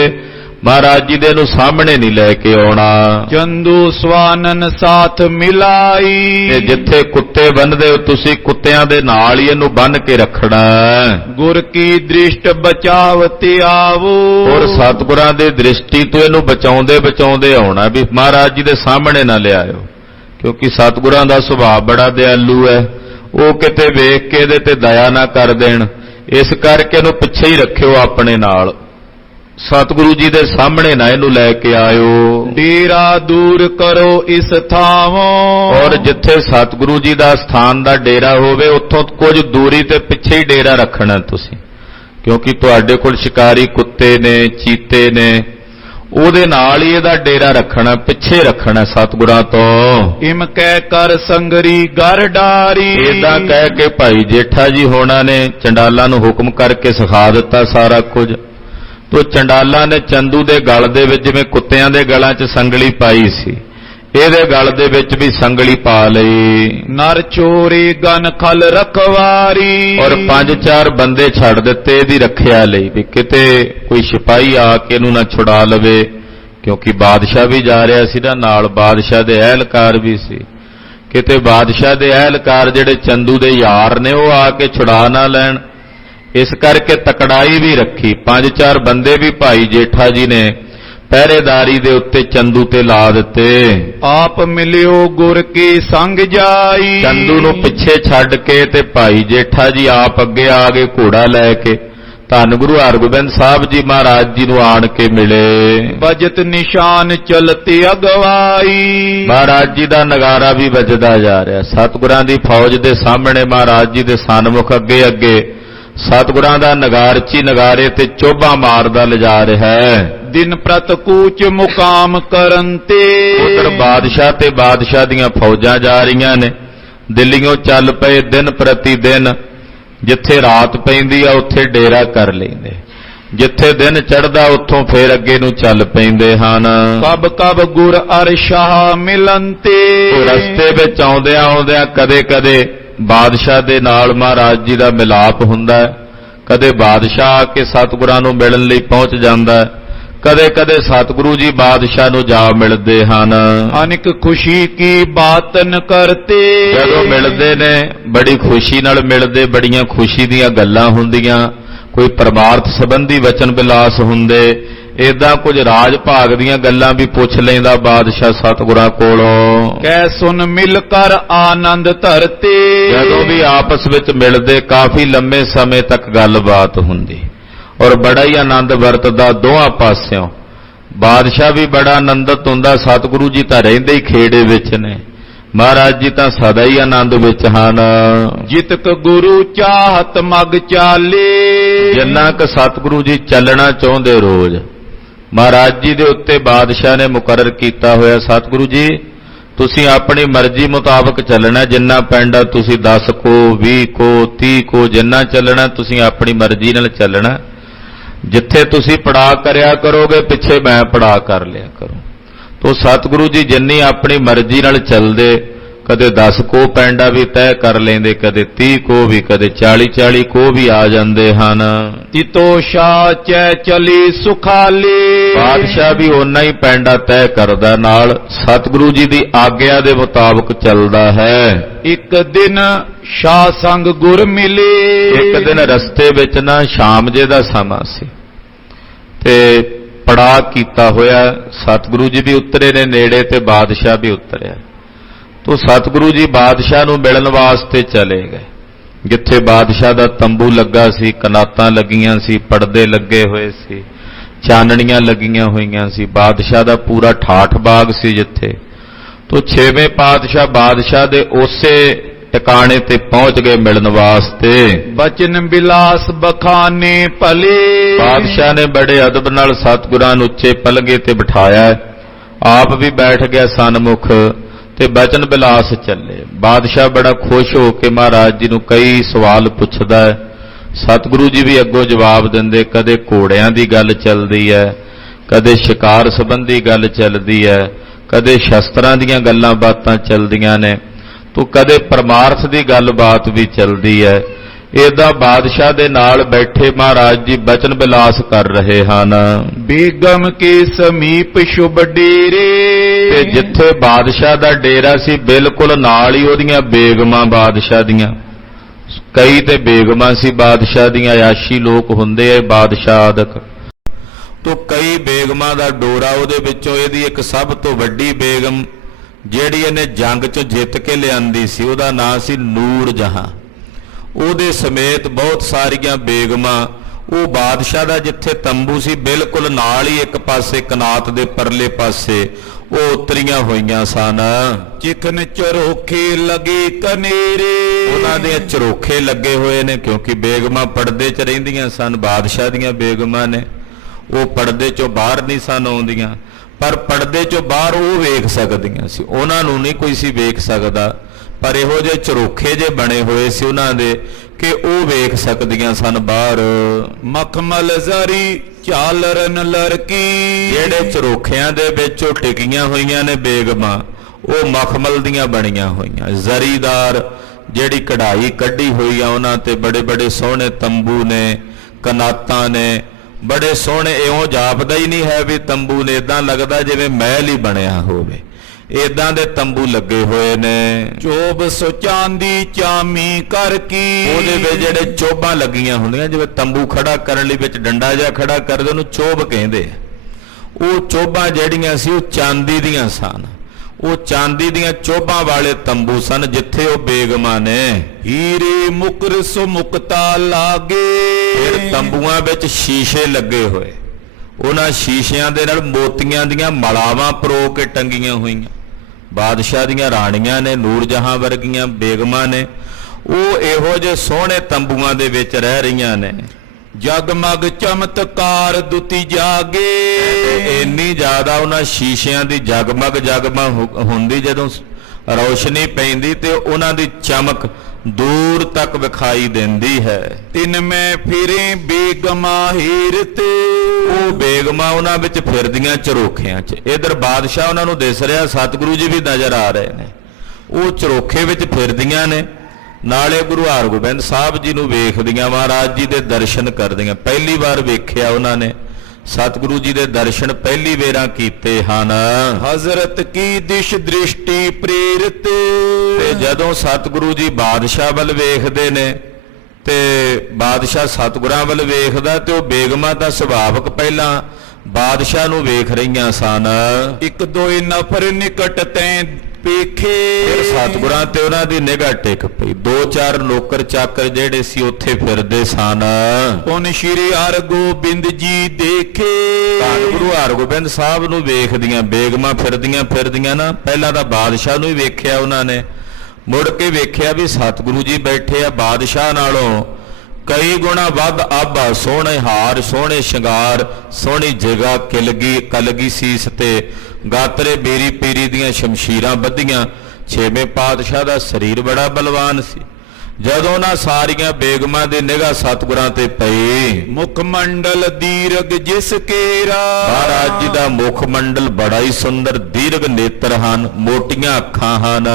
ਮਹਾਰਾਜ ਜੀ ਦੇ ਇਹਨੂੰ ਸਾਹਮਣੇ ਨਹੀਂ ਲੈ ਕੇ ਆਉਣਾ। ਚੰਦੂ ਸਵਾਨਨ ਸਾਥ ਮਿਲਾਈ, ਤੇ ਜਿੱਥੇ ਕੁੱਤੇ ਬੰਨਦੇ ਹੋ ਤੁਸੀਂ ਕੁੱਤਿਆਂ ਦੇ ਨਾਲ ਹੀ ਇਹਨੂੰ ਬੰਨ ਕੇ ਰੱਖਣਾ। ਗੁਰ ਕੀ ਦ੍ਰਿਸ਼ਟ ਬਚਾਵਤੇ ਆਵੋ, ਔਰ ਸਤਿਗੁਰਾਂ ਦੀ ਦ੍ਰਿਸ਼ਟੀ ਤੋਂ ਇਹਨੂੰ ਬਚਾਉਂਦੇ ਬਚਾਉਂਦੇ ਆਉਣਾ ਵੀ ਮਹਾਰਾਜ ਜੀ ਦੇ ਸਾਹਮਣੇ ਨਾ ਲਿਆਇਓ, ਕਿਉਂਕਿ ਸਤਿਗੁਰਾਂ ਦਾ ਸੁਭਾਅ ਬੜਾ ਦਿਆਲੂ ਹੈ, ਉਹ ਕਿਤੇ ਵੇਖ ਕੇ ਇਹਦੇ ਤੇ ਦਇਆ ਨਾ ਕਰ ਦੇਣ, ਇਸ ਕਰਕੇ ਇਹਨੂੰ ਪਿੱਛੇ ਹੀ ਰੱਖਿਓ ਆਪਣੇ ਨਾਲ, ਸਤਿਗੁਰੂ ਜੀ ਦੇ ਸਾਹਮਣੇ ਨਾ ਇਹਨੂੰ ਲੈ ਕੇ ਆਇਓ। ਡੇਰਾ ਦੂਰ ਕਰੋ ਇਸ ਥਾਵੋਂ, ਔਰ ਜਿੱਥੇ ਸਤਿਗੁਰੂ ਜੀ ਦਾ ਸਥਾਨ ਦਾ ਡੇਰਾ ਹੋਵੇ ਉੱਥੋਂ ਕੁਝ ਦੂਰੀ ਤੇ ਪਿੱਛੇ ਹੀ ਡੇਰਾ ਰੱਖਣਾ ਤੁਸੀਂ, ਕਿਉਂਕਿ ਤੁਹਾਡੇ ਕੋਲ ਸ਼ਿਕਾਰੀ ਕੁੱਤੇ ਨੇ, ਚੀਤੇ ਨੇ, ਉਹਦੇ ਨਾਲ ਹੀ ਇਹਦਾ ਡੇਰਾ ਰੱਖਣਾ, ਪਿੱਛੇ ਰੱਖਣਾ ਸਤਿਗੁਰਾਂ ਤੋਂ। ਇਮ ਕਹਿ ਕਰ ਸੰਗਰੀ ਗਰ ਡਾਰੀ, ਏਦਾਂ ਕਹਿ ਕੇ ਭਾਈ ਜੇਠਾ ਜੀ ਹੋਣਾ ਨੇ ਚੰਡਾਲਾਂ ਨੂੰ ਹੁਕਮ ਕਰਕੇ ਸਿਖਾ ਦਿੱਤਾ ਸਾਰਾ ਕੁਝ। ਤੋ ਚੰਡਾਲਾਂ ਨੇ ਚੰਦੂ ਦੇ ਗਲ ਦੇ ਵਿੱਚ ਜਿਵੇਂ ਕੁੱਤਿਆਂ ਦੇ ਗਲਾਂ 'ਚ ਸੰਗਲੀ ਪਾਈ ਸੀ, ਇਹਦੇ ਗਲ ਦੇ ਵਿੱਚ ਵੀ ਸੰਗਲੀ ਪਾ ਲਈ। ਨਰ ਚੋਰੀ ਗਨ ਖਲ ਰਖਵਾਰੀ, ਔਰ 5-4 ਬੰਦੇ ਛੱਡ ਦਿੱਤੇ ਇਹਦੀ ਰੱਖਿਆ ਲਈ ਵੀ ਕਿਤੇ ਕੋਈ ਸਿਪਾਹੀ ਆ ਕੇ ਇਹਨੂੰ ਨਾ ਛੁਡਾ ਲਵੇ, ਕਿਉਂਕਿ ਬਾਦਸ਼ਾਹ ਵੀ ਜਾ ਰਿਹਾ ਸੀ ਨਾ ਨਾਲ, ਬਾਦਸ਼ਾਹ ਦੇ ਅਹਿਲਕਾਰ ਵੀ ਸੀ, ਕਿਤੇ ਬਾਦਸ਼ਾਹ ਦੇ ਅਹਿਲਕਾਰ ਜਿਹੜੇ ਚੰਦੂ ਦੇ ਯਾਰ ਨੇ ਉਹ ਆ ਕੇ ਛੁਡਾ ਨਾ ਲੈਣ, ਇਸ ਕਰਕੇ ਤਕੜਾਈ ਵੀ ਰੱਖੀ। 5-4 ਬੰਦੇ ਵੀ ਭਾਈ ਜੇਠਾ ਜੀ ਨੇ ਪਹਿਰੇਦਾਰੀ ਦੇ ਉੱਤੇ ਚੰਦੂ ਤੇ ਲਾ ਦਿੱਤੇ। ਆਪ ਮਿਲਿਓ ਗੁਰ ਕੀ ਸੰਗ ਜਾਈ, ਚੰਦੂ ਨੂੰ ਪਿੱਛੇ ਛੱਡ ਕੇ ਤੇ ਭਾਈ ਜੇਠਾ ਜੀ ਆਪ ਅੱਗੇ ਆ ਗਏ ਘੋੜਾ ਲੈ ਕੇ, ਧੰਨ ਗੁਰੂ ਹਰਗੋਬਿੰਦ ਸਾਹਿਬ ਜੀ ਮਹਾਰਾਜ ਜੀ ਨੂੰ ਆਣ ਕੇ ਮਿਲੇ। ਬਜਤ ਨਿਸ਼ਾਨ ਚਲਤੇ ਅਗਵਾਈ, ਮਹਾਰਾਜ ਜੀ ਦਾ ਨਗਾਰਾ ਵੀ ਵੱਜਦਾ ਜਾ ਰਿਹਾ, ਸਤਿਗੁਰਾਂ ਦੀ ਫੌਜ ਦੇ ਸਾਹਮਣੇ ਮਹਾਰਾਜ ਜੀ ਦੇ ਸਨਮੁਖ ਅੱਗੇ ਅੱਗੇ ਸਤਿਗੁਰਾਂ ਦਾ ਨਗਾਰਚੀ ਨਗਾਰੇ ਤੇ ਚੋਭਾ ਮਾਰਦਾ ਲਿਜਾ ਰਿਹਾ ਹੈ। ਦਿਨ ਪ੍ਰਤ ਕੂਚ ਮੁਕਾਮ ਕਰਨ ਤੇ, ਉਧਰ ਬਾਦਸ਼ਾਹ ਤੇ ਬਾਦਸ਼ਾਹ ਦੀਆਂ ਫੌਜਾਂ ਜਾ ਰਹੀਆਂ ਨੇ, ਦਿੱਲੀੋਂ ਚੱਲ ਪਏ ਦਿਨ ਪ੍ਰਤੀ ਦਿਨ, ਜਿੱਥੇ ਰਾਤ ਪੈਂਦੀ ਆ ਉੱਥੇ ਡੇਰਾ ਕਰ ਲੈਂਦੇ। ਜਿੱਥੇ ਦਿਨ ਚੜ੍ਹਦਾ ਉੱਥੋਂ ਫੇਰ ਅੱਗੇ ਨੂੰ ਚੱਲ ਪੈਂਦੇ ਹਨ। ਕਬ ਕਬ ਗੁਰ ਅਰ ਸ਼ਾਹ ਮਿਲੰਤੇ। ਉਹ ਰਸਤੇ ਵਿੱਚ ਆਉਂਦਿਆਂ ਆਉਂਦਿਆਂ ਕਦੇ ਕਦੇ ਬਾਦਸ਼ਾਹ ਦੇ ਨਾਲ ਮਹਾਰਾਜ ਜੀ ਦਾ ਮਿਲਾਪ ਹੁੰਦਾ ਹੈ, ਕਦੇ ਬਾਦਸ਼ਾਹ ਆ ਕੇ ਸਤਿਗੁਰਾਂ ਨੂੰ ਮਿਲਣ ਲਈ ਪਹੁੰਚ ਜਾਂਦਾ ਹੈ, ਕਦੇ ਕਦੇ ਸਤਿਗੁਰੂ ਜੀ ਬਾਦਸ਼ਾਹ ਨੂੰ ਜਾ ਮਿਲਦੇ ਹਨ। ਅਨੇਕ ਖੁਸ਼ੀ ਕੀ ਬਾਤਨ ਕਰਤੇ। ਜਦੋਂ ਮਿਲਦੇ ਨੇ ਬੜੀ ਖੁਸ਼ੀ ਨਾਲ ਮਿਲਦੇ, ਬੜੀਆਂ ਖੁਸ਼ੀ ਦੀਆਂ ਗੱਲਾਂ ਹੁੰਦੀਆਂ, ਕੋਈ ਪਰਮਾਰਥ ਸੰਬੰਧੀ ਵਚਨ ਵਿਲਾਸ ਹੁੰਦੇ, ਏਦਾਂ ਕੁਝ ਰਾਜ ਭਾਗ ਦੀਆਂ ਗੱਲਾਂ ਵੀ ਪੁੱਛ ਲੈਂਦਾ ਬਾਦਸ਼ਾਹ ਸਤਿਗੁਰਾਂ ਕੋਲੋਂ। ਕੈ ਸੁਨ ਮਿਲ ਕਰ ਆਨੰਦ ਧਰਤੇ। ਜਦੋਂ ਵੀ ਆਪਸ ਵਿੱਚ ਮਿਲਦੇ ਕਾਫੀ ਲੰਮੇ ਸਮੇਂ ਤੱਕ ਗੱਲਬਾਤ ਹੁੰਦੀ ਔਰ ਬੜਾ ਹੀ ਆਨੰਦ ਵਰਤਦਾ ਦੋਹਾਂ ਪਾਸਿਓਂ। ਬਾਦਸ਼ਾਹ ਵੀ ਬੜਾ ਆਨੰਦਿਤ ਹੁੰਦਾ, ਸਤਿਗੁਰੂ ਜੀ ਤਾਂ ਰਹਿੰਦੇ ਹੀ ਖੇੜੇ ਵਿੱਚ ਨੇ, ਮਹਾਰਾਜ ਜੀ ਤਾਂ ਸਦਾ ਹੀ ਆਨੰਦ ਵਿੱਚ ਹਨ। ਜਿਤਕ ਗੁਰੂ ਚਾਹਤ ਮਗ ਚਾਲੇ। ਜਿੰਨਾ ਕੁ ਸਤਿਗੁਰੂ ਜੀ ਚੱਲਣਾ ਚਾਹੁੰਦੇ ਰੋਜ਼, ਮਹਾਰਾਜ ਜੀ ਦੇ ਉੱਤੇ ਬਾਦਸ਼ਾਹ ਨੇ ਮੁਕਰਰ ਕੀਤਾ ਹੋਇਆ, ਸਤਿਗੁਰੂ ਜੀ ਤੁਸੀਂ ਆਪਣੀ ਮਰਜ਼ੀ ਮੁਤਾਬਕ ਚੱਲਣਾ, ਜਿੰਨਾ ਪੈਂਡਾ ਤੁਸੀਂ 10 ਕੋ 20 ਕੋ 30 ਕੋ ਜਿੰਨਾ ਚੱਲਣਾ ਤੁਸੀਂ ਆਪਣੀ ਮਰਜ਼ੀ ਨਾਲ ਚੱਲਣਾ। ਜਿੱਥੇ ਤੁਸੀਂ ਪੜਾਅ ਕਰਿਆ ਕਰੋਗੇ ਪਿੱਛੇ ਮੈਂ ਪੜਾਅ ਕਰ ਲਿਆ ਕਰੂੰ। ਤੋ ਸਤਿਗੁਰੂ ਜੀ ਜਿੰਨੀ ਆਪਣੀ ਮਰਜ਼ੀ ਨਾਲ ਚੱਲਦੇ, ਕਦੇ 10 ਕੋ ਪੈਂਡਾ ਵੀ ਤੈਅ ਕਰ ਲੈਂਦੇ, ਕਦੇ 30 ਕੋ ਵੀ, ਕਦੇ 40 ਕੋ ਵੀ ਆ ਜਾਂਦੇ ਹਨ। ਤਿਤੋ ਸ਼ਾਹ ਚੈ ਚਲੀ ਸੁਖਾਲੀ। ਬਾਦਸ਼ਾਹ ਵੀ ਓਨਾ ਹੀ ਪੈਂਡਾ ਤੈਅ ਕਰਦਾ, ਨਾਲ ਸਤਿਗੁਰੂ ਜੀ ਦੀ ਆਗਿਆ ਦੇ ਮੁਤਾਬਕ ਚੱਲਦਾ ਹੈ। ਇੱਕ ਦਿਨ ਸ਼ਾਹ ਸੰਗ ਗੁਰ ਮਿਲੇ। ਇੱਕ ਦਿਨ ਰਸਤੇ ਵਿੱਚ ਨਾ ਸ਼ਾਮ ਜੇ ਦਾ ਸਮਾਂ ਸੀ ਤੇ ਪੜਾਅ ਕੀਤਾ ਹੋਇਆ, ਸਤਿਗੁਰੂ ਜੀ ਵੀ ਉਤਰੇ ਨੇ ਨੇੜੇ ਤੇ ਬਾਦਸ਼ਾਹ ਵੀ ਉਤਰਿਆ। ਤੋ ਸਤਿਗੁਰੂ ਜੀ ਬਾਦਸ਼ਾਹ ਨੂੰ ਮਿਲਣ ਵਾਸਤੇ ਚਲੇ ਗਏ। ਜਿੱਥੇ ਬਾਦਸ਼ਾਹ ਦਾ ਤੰਬੂ ਲੱਗਾ ਸੀ, ਕਨਾਤਾਂ ਲੱਗੀਆਂ ਸੀ, ਪਰਦੇ ਲੱਗੇ ਹੋਏ ਸੀ, ਚਾਨਣੀਆਂ ਲੱਗੀਆਂ ਹੋਈਆਂ ਸੀ, ਬਾਦਸ਼ਾਹ ਦਾ ਪੂਰਾ ਠਾਠ ਬਾਗ ਸੀ ਜਿੱਥੇ। ਤੋ 6ਵੇਂ ਪਾਤਸ਼ਾਹ ਬਾਦਸ਼ਾਹ ਦੇ ਉਸੇ ਟਿਕਾਣੇ ਤੇ ਪਹੁੰਚ ਗਏ ਮਿਲਣ ਵਾਸਤੇ। ਬਚਨ ਬਿਲਾਸ ਬਖਾਨੇ ਭਲੇ। ਬਾਦਸ਼ਾਹ ਨੇ ਬੜੇ ਅਦਬ ਨਾਲ ਸਤਿਗੁਰਾਂ ਨੂੰ ਉੱਚੇ ਪਲਗੇ ਤੇ ਬਿਠਾਇਆ, ਆਪ ਵੀ ਬੈਠ ਗਿਆ ਸਨਮੁਖ ਤੇ ਬਚਨ ਬਿਲਾਸ ਚੱਲੇ। ਬਾਦਸ਼ਾਹ ਬੜਾ ਖੁਸ਼ ਹੋ ਕੇ ਮਹਾਰਾਜ ਜੀ ਨੂੰ ਕਈ ਸਵਾਲ ਪੁੱਛਦਾ ਹੈ, ਸਤਿਗੁਰੂ ਜੀ ਵੀ ਅੱਗੋਂ ਜਵਾਬ ਦਿੰਦੇ। ਕਦੇ ਘੋੜਿਆਂ ਦੀ ਗੱਲ ਚੱਲਦੀ ਹੈ, ਕਦੇ ਸ਼ਿਕਾਰ ਸੰਬੰਧੀ ਗੱਲ ਚੱਲਦੀ ਹੈ, ਕਦੇ ਸ਼ਸਤਰਾਂ ਦੀਆਂ ਗੱਲਾਂ ਬਾਤਾਂ ਚੱਲਦੀਆਂ ਨੇ, ਤੋ ਕਦੇ ਪਰਮਾਰਥ ਦੀ ਗੱਲਬਾਤ ਵੀ ਚੱਲਦੀ ਹੈ। ਇਹਦਾ ਬਾਦਸ਼ਾਹ ਦੇ ਨਾਲ ਬੈਠੇ ਮਹਾਰਾਜ ਜੀ ਬਚਨ ਬਿਲਾਸ ਕਰ ਰਹੇ ਹਨ। ਬੇਗਮ ਕੇ ਸਮੀਪ ਸ਼ੁਭ ਡੇਰੇ। ਤੇ ਜਿੱਥੇ ਬਾਦਸ਼ਾਹ ਦਾ ਡੇਰਾ ਸੀ ਬਿਲਕੁਲ ਨਾਲ ਹੀ ਉਹਦੀਆਂ ਬੇਗਮਾਂ ਬਾਦਸ਼ਾਹ ਦੀਆਂ, ਕਈ ਤੇ ਬੇਗਮਾਂ ਸੀ ਬਾਦਸ਼ਾਹ ਦੀਆਂ, ਆਯਾਸ਼ੀ ਲੋਕ ਹੁੰਦੇ ਆ ਬਾਦਸ਼ਾਹ ਆਦਿਕ। ਤੋ ਕਈ ਬੇਗਮਾਂ ਦਾ ਡੋਰਾ, ਉਹਦੇ ਵਿੱਚੋਂ ਇਹਦੀ ਇੱਕ ਸਭ ਤੋਂ ਵੱਡੀ ਬੇਗਮ ਜਿਹੜੀ ਇਹਨੇ ਜੰਗ 'ਚ ਜਿੱਤ ਕੇ ਲਿਆਂਦੀ ਸੀ, ਉਹਦਾ ਨਾਂ ਸੀ ਨੂਰ ਜਹਾਂ। ਉਹਦੇ ਸਮੇਤ ਬਹੁਤ ਸਾਰੀਆਂ ਬੇਗਮਾਂ, ਉਹ ਬਾਦਸ਼ਾਹ ਦਾ ਜਿੱਥੇ ਤੰਬੂ ਸੀ ਬਿਲਕੁਲ ਨਾਲ ਹੀ ਇੱਕ ਪਾਸੇ ਕਨਾਤ ਦੇ ਪਰਲੇ ਪਾਸੇ ਉਹ ਉਤਰੀਆਂ ਹੋਈਆਂ ਸਨ। ਚਿਕਨ ਚਰੋਖੇ ਲਗੇ ਕਨੇਰੇ। ਉਹਨਾਂ ਦੇ ਚਰੋਖੇ ਲੱਗੇ ਹੋਏ ਨੇ, ਕਿਉਂਕਿ ਬੇਗਮਾਂ ਪਰਦੇ 'ਚ ਰਹਿੰਦੀਆਂ ਸਨ। ਬਾਦਸ਼ਾਹ ਦੀਆਂ ਬੇਗਮਾਂ ਨੇ, ਉਹ ਪਰਦੇ 'ਚੋਂ ਬਾਹਰ ਨਹੀਂ ਸਨ ਆਉਂਦੀਆਂ, ਪਰ ਪਰਦੇ 'ਚੋਂ ਬਾਹਰ ਉਹ ਵੇਖ ਸਕਦੀਆਂ ਸੀ, ਉਹਨਾਂ ਨੂੰ ਨਹੀਂ ਕੋਈ ਸੀ ਵੇਖ ਸਕਦਾ। ਪਰ ਇਹੋ ਜਿਹੇ ਚਰੋਖੇ ਜੇ ਬਣੇ ਹੋਏ ਸੀ ਉਹਨਾਂ ਦੇ ਕਿ ਉਹ ਵੇਖ ਸਕਦੀਆਂ ਸਨ ਬਾਹਰ। ਮਖਮਲ ਜ਼ਰੀ ਝਾਲਰਨ ਲੜਕੀ। ਜਿਹੜੇ ਚਰੋਖਿਆਂ ਦੇ ਵਿੱਚ ਉਹ ਟਿਕੀਆਂ ਹੋਈਆਂ ਨੇ ਬੇਗਮਾਂ, ਉਹ ਮਖਮਲ ਦੀਆਂ ਬਣੀਆਂ ਹੋਈਆਂ, ਜ਼ਰੀਦਾਰ ਜਿਹੜੀ ਕਢਾਈ ਕੱਢੀ ਹੋਈ ਆ ਉਹਨਾਂ ਤੇ। ਬੜੇ ਬੜੇ ਸੋਹਣੇ ਤੰਬੂ ਨੇ, ਕਨਾਤਾਂ ਨੇ, ਬੜੇ ਸੋਹਣੇ। ਇਉਂ ਜਾਪਦਾ ਹੀ ਨਹੀਂ ਹੈ ਵੀ ਤੰਬੂ ਨੇ, ਇਦਾਂ ਲੱਗਦਾ ਜਿਵੇਂ ਮਹਿਲ ਹੀ ਬਣਿਆ ਹੋਵੇ, ਇਦਾਂ ਦੇ ਤੰਬੂ ਲੱਗੇ ਹੋਏ ਨੇ। ਚੋਬ ਸੋ ਚਾਂਦੀ ਚਾਮੀ ਕਰ ਕੀ। ਉਹਦੇ ਵਿੱਚ ਜਿਹੜੇ ਚੋਬਾਂ ਲੱਗੀਆਂ ਹੁੰਦੀਆਂ, ਜਿਵੇਂ ਤੰਬੂ ਖੜਾ ਕਰਨ ਲਈ ਵਿੱਚ ਡੰਡਾ ਜਿਹਾ ਖੜਾ ਕਰਦੇ, ਉਹਨੂੰ ਚੋਬ ਕਹਿੰਦੇ ਆ। ਉਹ ਚੋਬਾਂ ਜਿਹੜੀਆਂ ਸੀ ਉਹ ਚਾਂਦੀ ਦੀਆਂ ਸਨ। ਉਹ ਚਾਂਦੀ ਦੀਆਂ ਚੋਬਾਂ ਵਾਲੇ ਤੰਬੂ ਸਨ ਜਿੱਥੇ ਉਹ ਬੇਗਮਾਂ ਨੇ। ਹੀਰੇ ਮੁਕਰ ਸੋ ਮੁਕਤਾ ਲਾਗੇ। ਫਿਰ ਤੰਬੂਆਂ ਵਿੱਚ ਸ਼ੀਸ਼ੇ ਲੱਗੇ ਹੋਏ, ਉਹਨਾਂ ਸ਼ੀਸ਼ਿਆਂ ਦੇ ਨਾਲ ਮੋਤੀਆਂ ਦੀਆਂ ਮਲਾਵਾਂ ਪਰੋ ਕੇ ਟੰਗੀਆਂ ਹੋਈਆਂ। ਬਾਦਸ਼ਾਹ ਦੀਆਂ ਰਾਣੀਆਂ ਨੇ, ਨੂਰ ਜਹਾਂ ਵਰਗੀਆਂ ਬੇਗਮਾਂ ਨੇ, ਉਹ ਇਹੋ ਜਿਹੇ ਸੋਹਣੇ ਤੰਬੂਆਂ ਦੇ ਵਿੱਚ ਰਹਿ ਰਹੀਆਂ ਨੇ। ਜਗਮਗ ਚਮਤਕਾਰ ਦੁਤੀ ਜਾਗੇ। ਇੰਨੀ ਜ਼ਿਆਦਾ ਉਹਨਾਂ ਸ਼ੀਸ਼ਿਆਂ ਦੀ ਜਗਮਗ ਹੁੰਦੀ, ਜਦੋਂ ਰੌਸ਼ਨੀ ਪੈਂਦੀ ਤੇ ਉਹਨਾਂ ਦੀ ਚਮਕ ਦੂਰ ਤੱਕ ਵਿਖਾਈ ਦਿੰਦੀ ਹੈ। ਤਿਨ ਮੈਂ ਫਿਰੇ ਬੇਗਮਾ ਹੀਰਤ। ਉਹ ਬੇਗਮਾਂ ਉਹਨਾਂ ਵਿੱਚ ਫਿਰਦੀਆਂ ਝਰੋਖਿਆਂ 'ਚ। ਇਧਰ ਬਾਦਸ਼ਾਹ ਉਹਨਾਂ ਨੂੰ ਦਿਸ ਰਿਹਾ, ਸਤਿਗੁਰੂ ਜੀ ਵੀ ਨਜ਼ਰ ਆ ਰਹੇ ਨੇ। ਉਹ ਝਰੋਖੇ ਵਿੱਚ ਫਿਰਦੀਆਂ ਨੇ, ਨਾਲੇ ਗੁਰੂ ਹਰਗੋਬਿੰਦ ਸਾਹਿਬ ਜੀ ਨੂੰ ਵੇਖਦੀਆਂ, ਮਹਾਰਾਜ ਜੀ ਦੇ ਦਰਸ਼ਨ ਕਰਦੀਆਂ। ਪਹਿਲੀ ਵਾਰ ਵੇਖਿਆ ਉਹਨਾਂ ਨੇ, ਸਤਿਗੁਰੂ ਜੀ ਦੇ ਦਰਸ਼ਨ ਪਹਿਲੀ ਵੇਰਾਂ ਕੀਤੇ ਹਨ। ਹਜ਼ਰਤ ਕੀ ਦਿਸ਼ ਦ੍ਰਿਸ਼ਟੀ ਪ੍ਰੇਰਿਤ। ਤੇ ਜਦੋਂ ਸਤਿਗੁਰੂ ਜੀ ਬਾਦਸ਼ਾਹ ਵੱਲ ਵੇਖਦੇ ਨੇ ਤੇ ਬਾਦਸ਼ਾਹ ਸਤਿਗੁਰਾਂ ਵੱਲ ਵੇਖਦਾ, ਤੇ ਉਹ ਬੇਗਮਾਂ ਤਾਂ ਸੁਭਾਵਕ ਪਹਿਲਾਂ ਬਾਦਸ਼ਾਹ ਨੂੰ ਵੇਖ ਰਹੀਆਂ ਸਨ। ਇੱਕ ਦੋਏ ਨਫਰ ਨਿਕਟ ਤੈਂ ਵੇਖੇ। ਫਿਰ ਸਤਿਗੁਰਾਂ ਤੇ ਉਹਨਾਂ ਦੀ ਨਿਗਾਹ ਟਿਕ ਪਈ। ਦੋ ਚਾਰ ਨੌਕਰ ਚਾਕਰ ਜਿਹੜੇ ਸੀ ਉੱਥੇ ਫਿਰਦੇ ਸਨ। ਪੁਨ ਸ਼੍ਰੀ ਹਰਗੋਬਿੰਦ ਜੀ ਦੇਖੇ। ਧੰਨ ਗੁਰੂ ਹਰਗੋਬਿੰਦ ਸਾਹਿਬ ਨੂੰ ਵੇਖਦੀਆਂ ਬੇਗਮਾਂ ਫਿਰਦੀਆਂ ਨਾ, ਪਹਿਲਾਂ ਤਾਂ ਬਾਦਸ਼ਾਹ ਨੂੰ ਹੀ ਵੇਖਿਆ ਉਹਨਾਂ ਨੇ, ਮੁੜ ਕੇ ਵੇਖਿਆ ਵੀ ਸਤਿਗੁਰੂ ਜੀ ਬੈਠੇ ਆ। ਬਾਦਸ਼ਾਹ ਨਾਲੋਂ ਕਈ ਗੁਣਾ ਵੱਧ ਆਭਾ, ਸੋਹਣੇ ਹਾਰ, ਸੋਹਣੇ ਸ਼ਿੰਗਾਰ, ਸੋਹਣੀ ਜਗ੍ਹਾ, ਕਲਗੀ ਸੀਸ ਤੇ ਗਾਤਰੇ ਬੇਰੀ ਪੀਰੀ ਦੀਆਂ ਸ਼ਮਸ਼ੀਰਾਂ ਬੱਧੀਆਂ। ਛੇਵੇਂ ਪਾਤਸ਼ਾਹ ਦਾ ਸਰੀਰ ਬੜਾ ਬਲਵਾਨ ਸੀ। ਜਦੋਂ ਨਾ ਸਾਰੀਆਂ ਬੇਗਮਾਂ ਦੀ ਨਿਗਾਹ ਸਤਿਗੁਰਾਂ ਤੇ ਪਈ, ਮੁਖ ਮੰਡਲ ਦੀਰਘ ਜਿਸ ਕੇਰਾ। ਮਹਾਰਾਜ ਜੀ ਦਾ ਮੁਖ ਮੰਡਲ ਬੜਾ ਹੀ ਸੁੰਦਰ, ਦੀਰਘ ਨੇਤਰ ਹਨ, ਮੋਟੀਆਂ ਅੱਖਾਂ ਹਨ।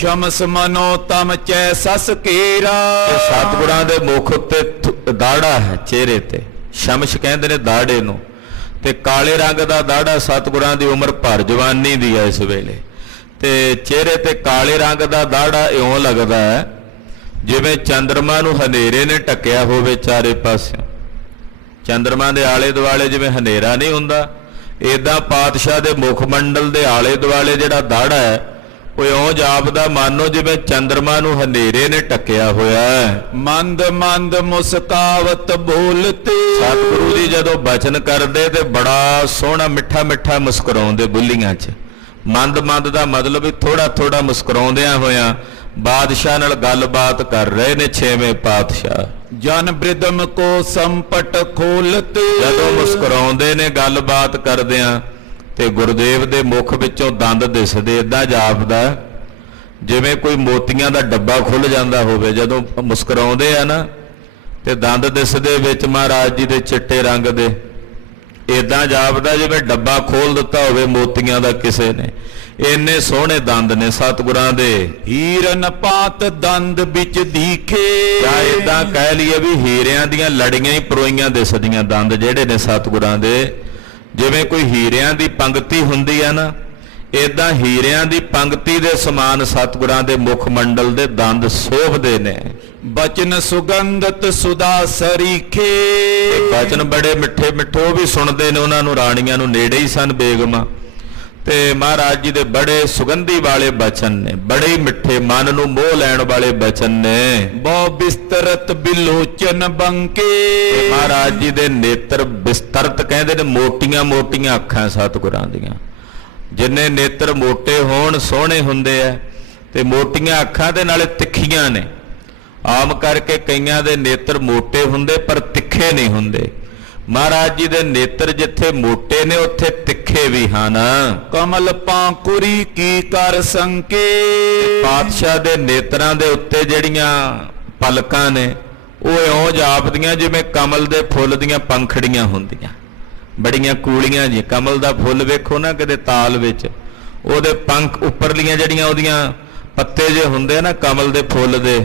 ਸ਼ਮਸ ਮਨੋ ਤਮ ਚੈ ਸਸ ਕੇਰਾ। ਤੇ ਸਤਿਗੁਰਾਂ ਦੇ ਮੁਖ ਉੱਤੇ ਦਾੜਾ ਹੈ, ਚਿਹਰੇ ਤੇ ਸ਼ਮਸ਼ ਕਹਿੰਦੇ ਨੇ ਦਾੜੇ ਨੂੰ, ਤੇ ਕਾਲੇ ਰੰਗ ਦਾ ਦਾੜਾ। ਸਤਿਗੁਰਾਂ ਦੀ ਉਮਰ ਭਰ ਜਵਾਨੀ ਦੀ ਹੈ ਇਸ ਵੇਲੇ, ਤੇ ਚਿਹਰੇ ਤੇ ਕਾਲੇ ਰੰਗ ਦਾ ਦਾੜਾ ਇਉਂ ਲੱਗਦਾ ਹੈ ਜਿਵੇਂ ਚੰਦਰਮਾ ਨੂੰ ਹਨੇਰੇ ਨੇ ਢੱਕਿਆ ਹੋਵੇ ਚਾਰੇ ਪਾਸਿਓਂ। ਚੰਦਰਮਾ ਦੇ ਆਲੇ ਦੁਆਲੇ ਜਿਵੇਂ ਹਨੇਰਾ ਨਹੀਂ ਹੁੰਦਾ, ਏਦਾਂ ਪਾਤਸ਼ਾਹ ਦੇ ਮੁਖ ਮੰਡਲ ਦੇ ਆਲੇ ਦੁਆਲੇ ਜਿਹੜਾ ਦਾੜਾ ਹੈ ਉਹ ਇਉਂ ਜਾਪਦਾ ਮਾਨੋ ਜਿਵੇਂ ਚੰਦਰਮਾ ਨੂੰ ਹਨੇਰੇ ਨੇ ਢੱਕਿਆ ਹੋਇਆ ਹੈ। ਮੰਦ ਮੰਦ ਮੁਸਕਾਵਤ ਬੋਲਤੇ। ਸਤਿਗੁਰੂ ਜੀ ਜਦੋਂ ਬਚਨ ਕਰਦੇ ਤੇ ਬੜਾ ਸੋਹਣਾ ਮਿੱਠਾ ਮਿੱਠਾ ਮੁਸਕਰਾਉਂਦੇ ਬੁੱਲੀਆਂ 'ਚ। ਮੰਦ ਮੰਦ ਦਾ ਮਤਲਬ ਵੀ ਥੋੜਾ ਥੋੜਾ ਮੁਸਕਰਾਉਂਦਿਆਂ ਹੋਇਆਂ ਬਾਦਸ਼ਾਹ ਨਾਲ ਗੱਲਬਾਤ ਕਰ ਰਹੇ ਨੇ ਛੇਵੇਂ ਪਾਤਸ਼ਾਹ। ਜਨ ਬ੍ਰਿਦਮ ਕੋ ਸੰਪਟ ਖੋਲਤੇ। ਜਦੋਂ ਮੁਸਕਰਾਉਂਦੇ ਨੇ ਗੱਲਬਾਤ ਕਰਦਿਆਂ ਤੇ ਗੁਰਦੇਵ ਦੇ ਮੁਖ ਵਿੱਚੋਂ ਦੰਦ ਦਿਸਦੇ, ਏਦਾਂ ਜਾਪਦਾ ਜਿਵੇਂ ਕੋਈ ਮੋਤੀਆਂ ਦਾ ਡੱਬਾ ਖੁੱਲ ਜਾਂਦਾ ਹੋਵੇ। ਜਦੋਂ ਮੁਸਕਰਾਉਂਦੇ ਆ ਨਾ ਤੇ ਦੰਦ ਦਿਸਦੇ ਵਿੱਚ ਮਹਾਰਾਜ ਜੀ ਦੇ ਚਿੱਟੇ ਰੰਗ ਦੇ, ਏਦਾਂ ਜਾਪਦਾ ਜਿਵੇਂ ਡੱਬਾ ਖੋਲ ਦਿੱਤਾ ਹੋਵੇ ਮੋਤੀਆਂ ਦਾ ਕਿਸੇ ਨੇ। ਇੰਨੇ ਸੋਹਣੇ ਦੰਦ ਨੇ ਸਤਿਗੁਰਾਂ ਦੇ। ਹੀਰਨ ਪਾਤ ਦੰਦ ਵਿੱਚ ਦੀਖੇ। ਜਾਂ ਏਦਾਂ ਕਹਿ ਲਈਏ ਵੀ ਹੀਰਿਆਂ ਦੀਆਂ ਲੜੀਆਂ ਹੀ ਪਰੋਈਆਂ ਦਿਸਦੀਆਂ ਦੰਦ ਜਿਹੜੇ ਨੇ ਸਤਿਗੁਰਾਂ ਦੇ। ਜਿਵੇਂ ਕੋਈ ਹੀਰਿਆਂ ਦੀ ਪੰਗਤੀ ਹੁੰਦੀ ਆ ਨਾ, ਏਦਾਂ ਹੀਰਿਆਂ ਦੀ ਪੰਗਤੀ ਦੇ ਸਮਾਨ ਸਤਿਗੁਰਾਂ ਦੇ ਮੁਖ ਮੰਡਲ ਦੇ ਦੰਦ ਸੋਭਦੇ ਨੇ। ਬਚਨ ਸੁਗੰਧਤ ਸੁਦਾ ਸਰੀਖੇ। ਬਚਨ ਬੜੇ ਮਿੱਠੇ ਮਿੱਠੇ, ਉਹ ਵੀ ਸੁਣਦੇ ਨੇ ਉਹਨਾਂ ਨੂੰ, ਰਾਣੀਆਂ ਨੂੰ, ਨੇੜੇ ਹੀ ਸਨ ਬੇਗਮਾਂ। ਤੇ ਮਹਾਰਾਜ ਜੀ ਦੇ ਬੜੇ ਸੁਗੰਧੀ ਵਾਲੇ ਬਚਨ ਨੇ, ਬੜੇ ਹੀ ਮਿੱਠੇ, ਮਨ ਨੂੰ ਮੋਹ ਲੈਣ ਵਾਲੇ ਬਚਨ ਨੇ। ਬਹੁ ਬਿਸਤਰਤ ਬਿਲੋਚਨ ਬੰਕੇ। ਮਹਾਰਾਜ ਜੀ ਦੇ ਨੇਤਰ ਬਿਸਤਰਤ ਕਹਿੰਦੇ ਨੇ, ਮੋਟੀਆਂ ਮੋਟੀਆਂ ਅੱਖਾਂ ਸਤਿਗੁਰਾਂ ਦੀਆਂ। ਜਿੰਨੇ ਨੇਤਰ ਮੋਟੇ ਹੋਣ ਸੋਹਣੇ ਹੁੰਦੇ ਆ, ਤੇ ਮੋਟੀਆਂ ਅੱਖਾਂ ਦੇ ਨਾਲੇ ਤਿੱਖੀਆਂ ਨੇ। ਆਮ ਕਰਕੇ ਕਈਆਂ ਦੇ ਨੇਤਰ ਮੋਟੇ ਹੁੰਦੇ ਪਰ ਤਿੱਖੇ ਨਹੀਂ ਹੁੰਦੇ। ਮਹਾਰਾਜ ਜੀ ਦੇ ਨੇਤਰ ਜਿੱਥੇ ਮੋਟੇ ਨੇ ਉੱਥੇ ਤਿੱਖੇ ਵੀ ਹਨ। ਕਮਲ ਪਾਂਕੁਰੀ ਕੀ ਕਰ ਸੰਕੇ। ਪਾਤਸ਼ਾਹ ਦੇ ਨੇਤਰਾਂ ਦੇ ਉੱਤੇ ਜਿਹੜੀਆਂ ਪਲਕਾਂ ਨੇ ਉਹ ਇਉਂ ਜਾਪਦੀਆਂ ਜਿਵੇਂ ਕਮਲ ਦੇ ਫੁੱਲ ਦੀਆਂ ਪੰਖੜੀਆਂ ਹੁੰਦੀਆਂ, ਬੜੀਆਂ ਕੂਲੀਆਂ ਜੀ। ਕਮਲ ਦਾ ਫੁੱਲ ਵੇਖੋ ਨਾ ਕਿਤੇ ਤਾਲ ਵਿੱਚ, ਉਹਦੇ ਪੰਖ ਉੱਪਰਲੀਆਂ ਜਿਹੜੀਆਂ ਉਹਦੀਆਂ ਪੱਤੇ ਜੇ ਹੁੰਦੇ ਨਾ ਕਮਲ ਦੇ ਫੁੱਲ ਦੇ,